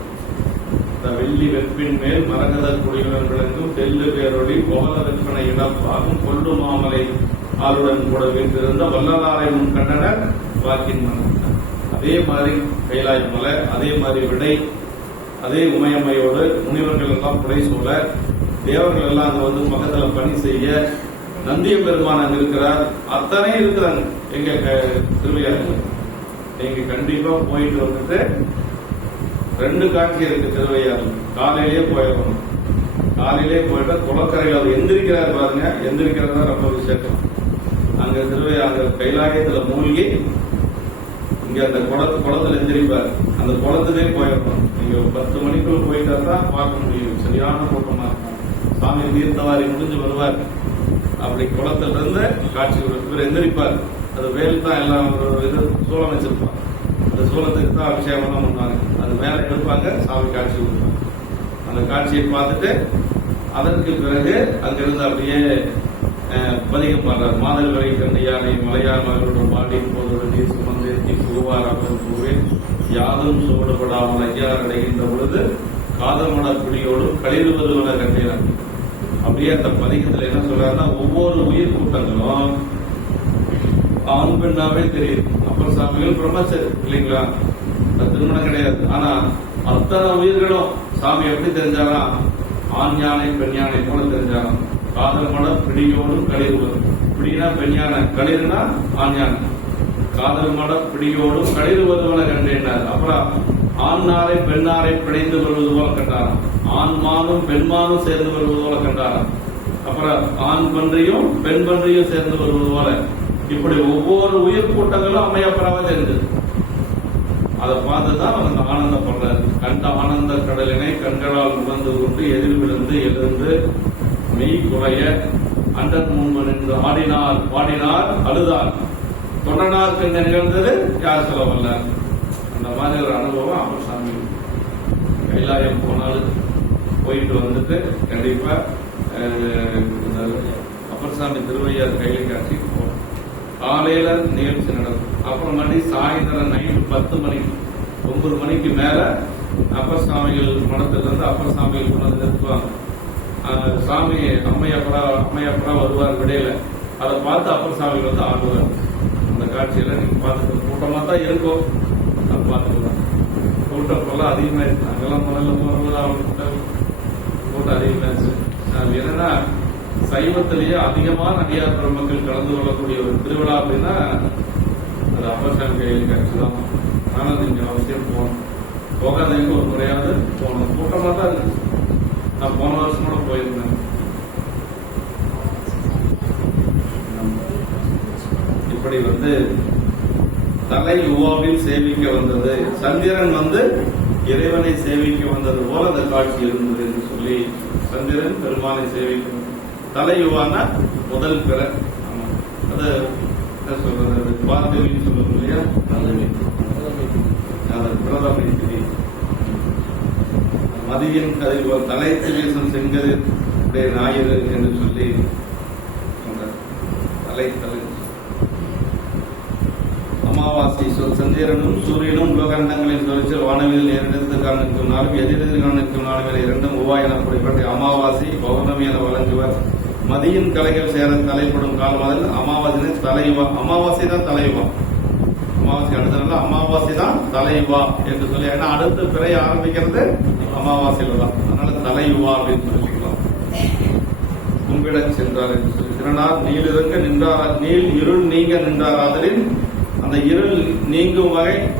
வெள்ளி வெப்பின் மேல் மரகத குடியுடன் விளங்கும் தெல்லு பேரொழி கோல வெப்பனை இழப்பாகும் கொண்டு மாமலை ஆளுடன் கூட வீட்டிருந்த வல்லலாரை முன் கண்டனர் வாக்கின் மனம். அதே மாதிரி கைலாய மலை, அதே மாதிரி விடை, அதே உமையம்மையோடு முனிவர்கள் எல்லாம் புடை சூழ, தேவர்கள் எல்லாம் அங்க வந்து பக்கத்துல பணி செய்ய, நந்திய பெருமான் அங்க இருக்கிறார். அத்தனை இருக்கிறாங்க எங்க திருவையாறு. நீங்க கண்டிப்பா போயிட்டு வந்துட்டு 2 காட்சி இருக்கு திருவையாறு. காலையிலேயே போயிடணும். காலையிலே போயிட்டா குளக்கரையில் அவர் எந்திரிக்கிறார் பாருங்க. எந்திரிக்கிறதா ரொம்ப விசேஷம். அங்க திருவையாறு கைலாயத்துல மூழ்கி இங்க அந்த குளத்துல எந்திரிப்பார். அந்த குளத்திலே போயிடணும். நீங்க 10 மணிக்குள்ள போயிட்டா தான் பார்க்க முடியும். சரியான கூட்டமா இருக்கும். சாமி தீர்த்தவாரி முடிஞ்சு வருவார். அப்படி குளத்துல இருந்து காட்சி இவர் எந்திரிப்பார். அது வேல் தான் எல்லாம் ஒரு இது சூளம் வச்சிருப்பான். அந்த சூளத்துக்கு தான் அபிஷேகம் தான் பண்ணுவாங்க. அது மேல எடுப்பாங்க, சாமி காட்சி கொடுப்பாங்க. அந்த காட்சியை பார்த்துட்டு அதற்கு பிறகு அங்கிருந்து அப்படியே பதிகம் பாடுறார். மாதல் வரை கண்டு யானை மலையார் மகளோட பாடி போதோடு நீர் சுமந்தேற்றி புகுவார் அவர் பூவேன் யாதும் சூடுபடாமல் ஐயார் அடைகின்ற பொழுது காதமட குடியோடும் களிறுவதுவன கண்டேன். அப்படியே அந்த பதிகத்துல என்ன சொல்றாருன்னா, ஒவ்வொரு உயிர் கூட்டங்களும் ஆண் பெண்ணாவே தெரியுது. அப்பர் சாமிகள் பிரம்மச்சரி இல்லைங்களா, திருமணம் கிடையாது. ஆனா அத்தனை உயிர்களும் சாமி எப்படி தெரிஞ்சாரா, ஆண் யானை பெண் யானை போல தெரிஞ்சாராம். காதல் மடம் பிடியோடும் களிறுவது. பிடினா பெண் யானை, களிறுனா ஆண் யானை. காதல் மடம் பிடியோடும் களிறுவதுவன கண்டேனார். அப்புறம் ஆண்நாரை பெண்ணாரை பிழைந்து வருவது போல கண்டாராம். ஆண்மானும் பெண்மானும் சேர்ந்து வருவது போல கண்டாராம். அப்புறம் ஆண் பன்றியும் பெண் பன்றியும் சேர்ந்து வருவது போல இப்படி ஒவ்வொரு உயிர் கூட்டங்களும் அம்மையப்பராக தெரிஞ்சது. அதை பார்த்துதான் அவங்க ஆனந்தப்படுறாரு. கண்ட ஆனந்த கடலினை கண்களால் உணர்ந்து கொண்டு எதிர் விழுந்து எழுந்து மெய் குறைய அண்டர் முன்பு நின்று ஆடினார் பாடினார் அழுதார். தொண்டனாருக்கு என்ன நிகழ்ந்தது யார் சொல்லவல்ல. அந்த மாதிரி ஒரு அனுபவம் அப்பர் சாமி கைலாயம் போனாலும் போயிட்டு வந்துட்டு கண்டிப்பா அப்பர் சாமி திருவையார் கையில காட்சி போனோம். காலையில நிகழ்ச்சி நடக்கும். அப்புறம் மணி சாயந்தரம் நைட்டு 10 மணிக்கு 9 மணிக்கு மேல அப்பர் சாமிகள் மடத்துல இருந்து அப்பர் சாமிகள் கொண்டு நிறுத்துவாங்க. சாமி அம்மையப்பரா வருவார் விடையில. அதை பார்த்து அப்பர் சாமிகள் வந்து ஆடுவார். அந்த காட்சியில நீங்க பார்த்துக்கலாம். கூட்டமா தான் இருக்கும், அதை பார்த்துக்கலாம். கூட்டம் அதிகமா இருக்கு. அங்கெல்லாம் முதல்ல போறது கூட்டம் அதிகமா இருக்கு. என்னன்னா சைவத்திலேயே அதிகமான அடியார் பெருமக்கள் கலந்து கொள்ளக்கூடிய ஒரு திருவிழா அப்படின்னா அது அப்பர் சாமி கையில் காட்சி தான். ஆனால் நீங்க அவசியம் போகணும். போகாதவங்க ஒரு முறையாவது போகணும். கூட்டமா தான் இருக்கு. நான் போன வருஷம் கூட போயிருந்தேன். இப்படி தலை யுவாவில் சேவிக்க வந்தது. சந்திரன் இறைவனை சேவிக்க வந்தது போல அந்த காட்சி இருந்தது என்று சொல்லி சந்திரன் பெருமானை சேவிக்க தலை யுவானா முதல் பிற. அது என்ன சொல்றது, பார்த்திவின்னு சொல்லுவோம் இல்லையா, பிரதமை திதி. மதியின் கதிர் தலைத்து வீசும் செங்கதிர் ஞாயிறு என்று சொல்லி தலை அமாவாசை சந்திரனும் சூரியனும் உலகண்டங்களின் சுழற்சியில் வானவியல் நேரிடத்து காணிக்கும்னாலும் எதிரெதிர் காணிக்கும்னாலும் இரண்டும் உவா எனப்படப்பட்ட அமாவாசை பௌர்ணமி என வழங்குவர். மதியின் கலைகள் சேர தலைப்படும் காலம் அதில் அமாவாசை தலைவா. அமாவாசை தான் தலைவா. அமாவாசை அடுத்த அமாவாசை தான் தலைவா என்று சொல்லி, ஏன்னா அடுத்து பிறை ஆரம்பிக்கிறது அமாவாசையில தான். அதனால தலைவா அப்படின்னு சொல்லிக்கலாம். கும்பிட சென்றார் என்று சொல்லி திறனார் நீலிறங்க நின்றார். நீல் இருள் நீங்க நின்றார். ஆதலின் அந்த இருள் நீங்கும்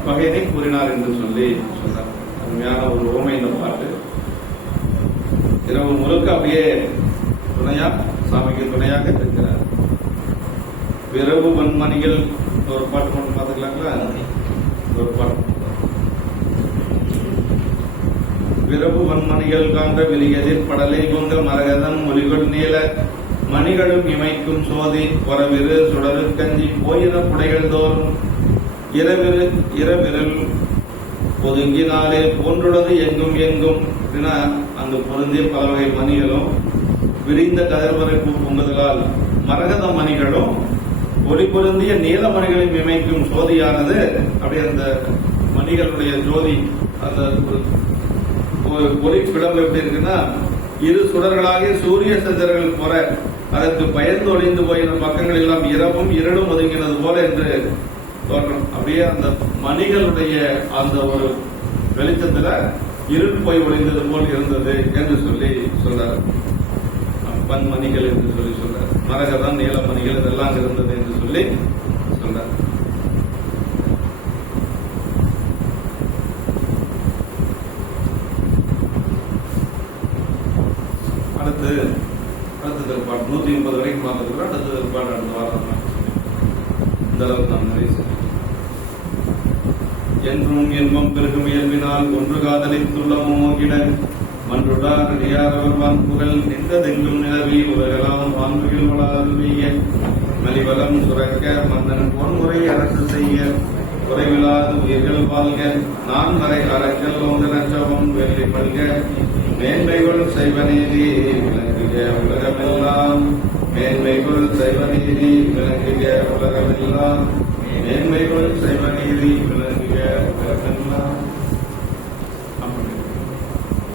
வகையினை கூறினார் என்று சொல்லி சொன்னார். அருமையான ஒரு ஓமை இந்த பாட்டு. இரவு முழுக்க அப்படியே துணையா சாமிக்கு துணையாக இருக்கிறார். விரவு வன்மணிகள் ஒரு பாட்டு மட்டும் பார்த்துக்கலாங்களா? ஒரு பாட்டு. விரவு வன்மணிகள் காண்ட விலியதிர் படலை கொண்ட மரகதம் மொழிகள் நீல மணிகளும் இமைக்கும் சோதி பொறவிரு சுடரு கஞ்சி போயின புடைகள் தோறும் இரவிரல் ஒதுங்கினாலே போன்றுள்ளது எங்கும் எங்கும். அங்கு பொருந்திய பல வகை மணிகளும் விரிந்த கதிர்வரைப்பு பொங்குதலால் மரகத மணிகளும் ஒளி பொருந்திய நீல மணிகளையும் இமைக்கும் சோதியானது. அப்படி அந்த மணிகளுடைய ஜோதி அந்த ஒளி பிளம்பு எப்படி இருக்குன்னா, இரு சுடர்களாகிய சூரிய சந்திரர்கள் போற அதற்கு பயந்து ஒளிந்து போயின பக்கங்கள் எல்லாம் இரவும் இருளும் ஒதுங்கினது போல என்று தோற்றம். அப்படியே அந்த மணிகளுடைய அந்த ஒரு வெளிச்சத்துல இருள் போய் ஒளிந்தது போல் இருந்தது என்று சொல்லி சொல்றார். பன்மணிகள் என்று சொல்லி சொல்றார். மரகதம் நீலமணிகள் இதெல்லாம் இருந்தது என்று சொல்லி சொல்றார். அடுத்தது திருப்பாடு 180 வரைக்கும் பார்த்துக்கிறோம். அடுத்த திருப்பாடு அடுத்த வாரம் இந்த அளவுக்கு நாம் நிறைய என்றும் இன்பம் பெருகும் இயல்பினால் ஒன்று காதலித்துள்ளமும் மோகிட மன்றுடார் அடியாரவர் வான்புகள் நின்றதெங்கும் நிலவி உலகலாம் வான்புகள் வளாதுவிய மலிவலம் சுரக்க மன்னன் பொன்முறை அரசு செய்ய குறைவிலாது உயிர்கள் வாழ்க நான் வரை அறக்கல் ஓங்க நச்சவம் வெள்ளி பல்க மேன்மைகள் செய்வநீதி விளங்குக உலகமெல்லாம் மேன்மைகள் செய்வநீதி விளங்குக உலகமெல்லாம் மேன்மைகள் செய்வநீதி விளங்குக உலகமெல்லாம்.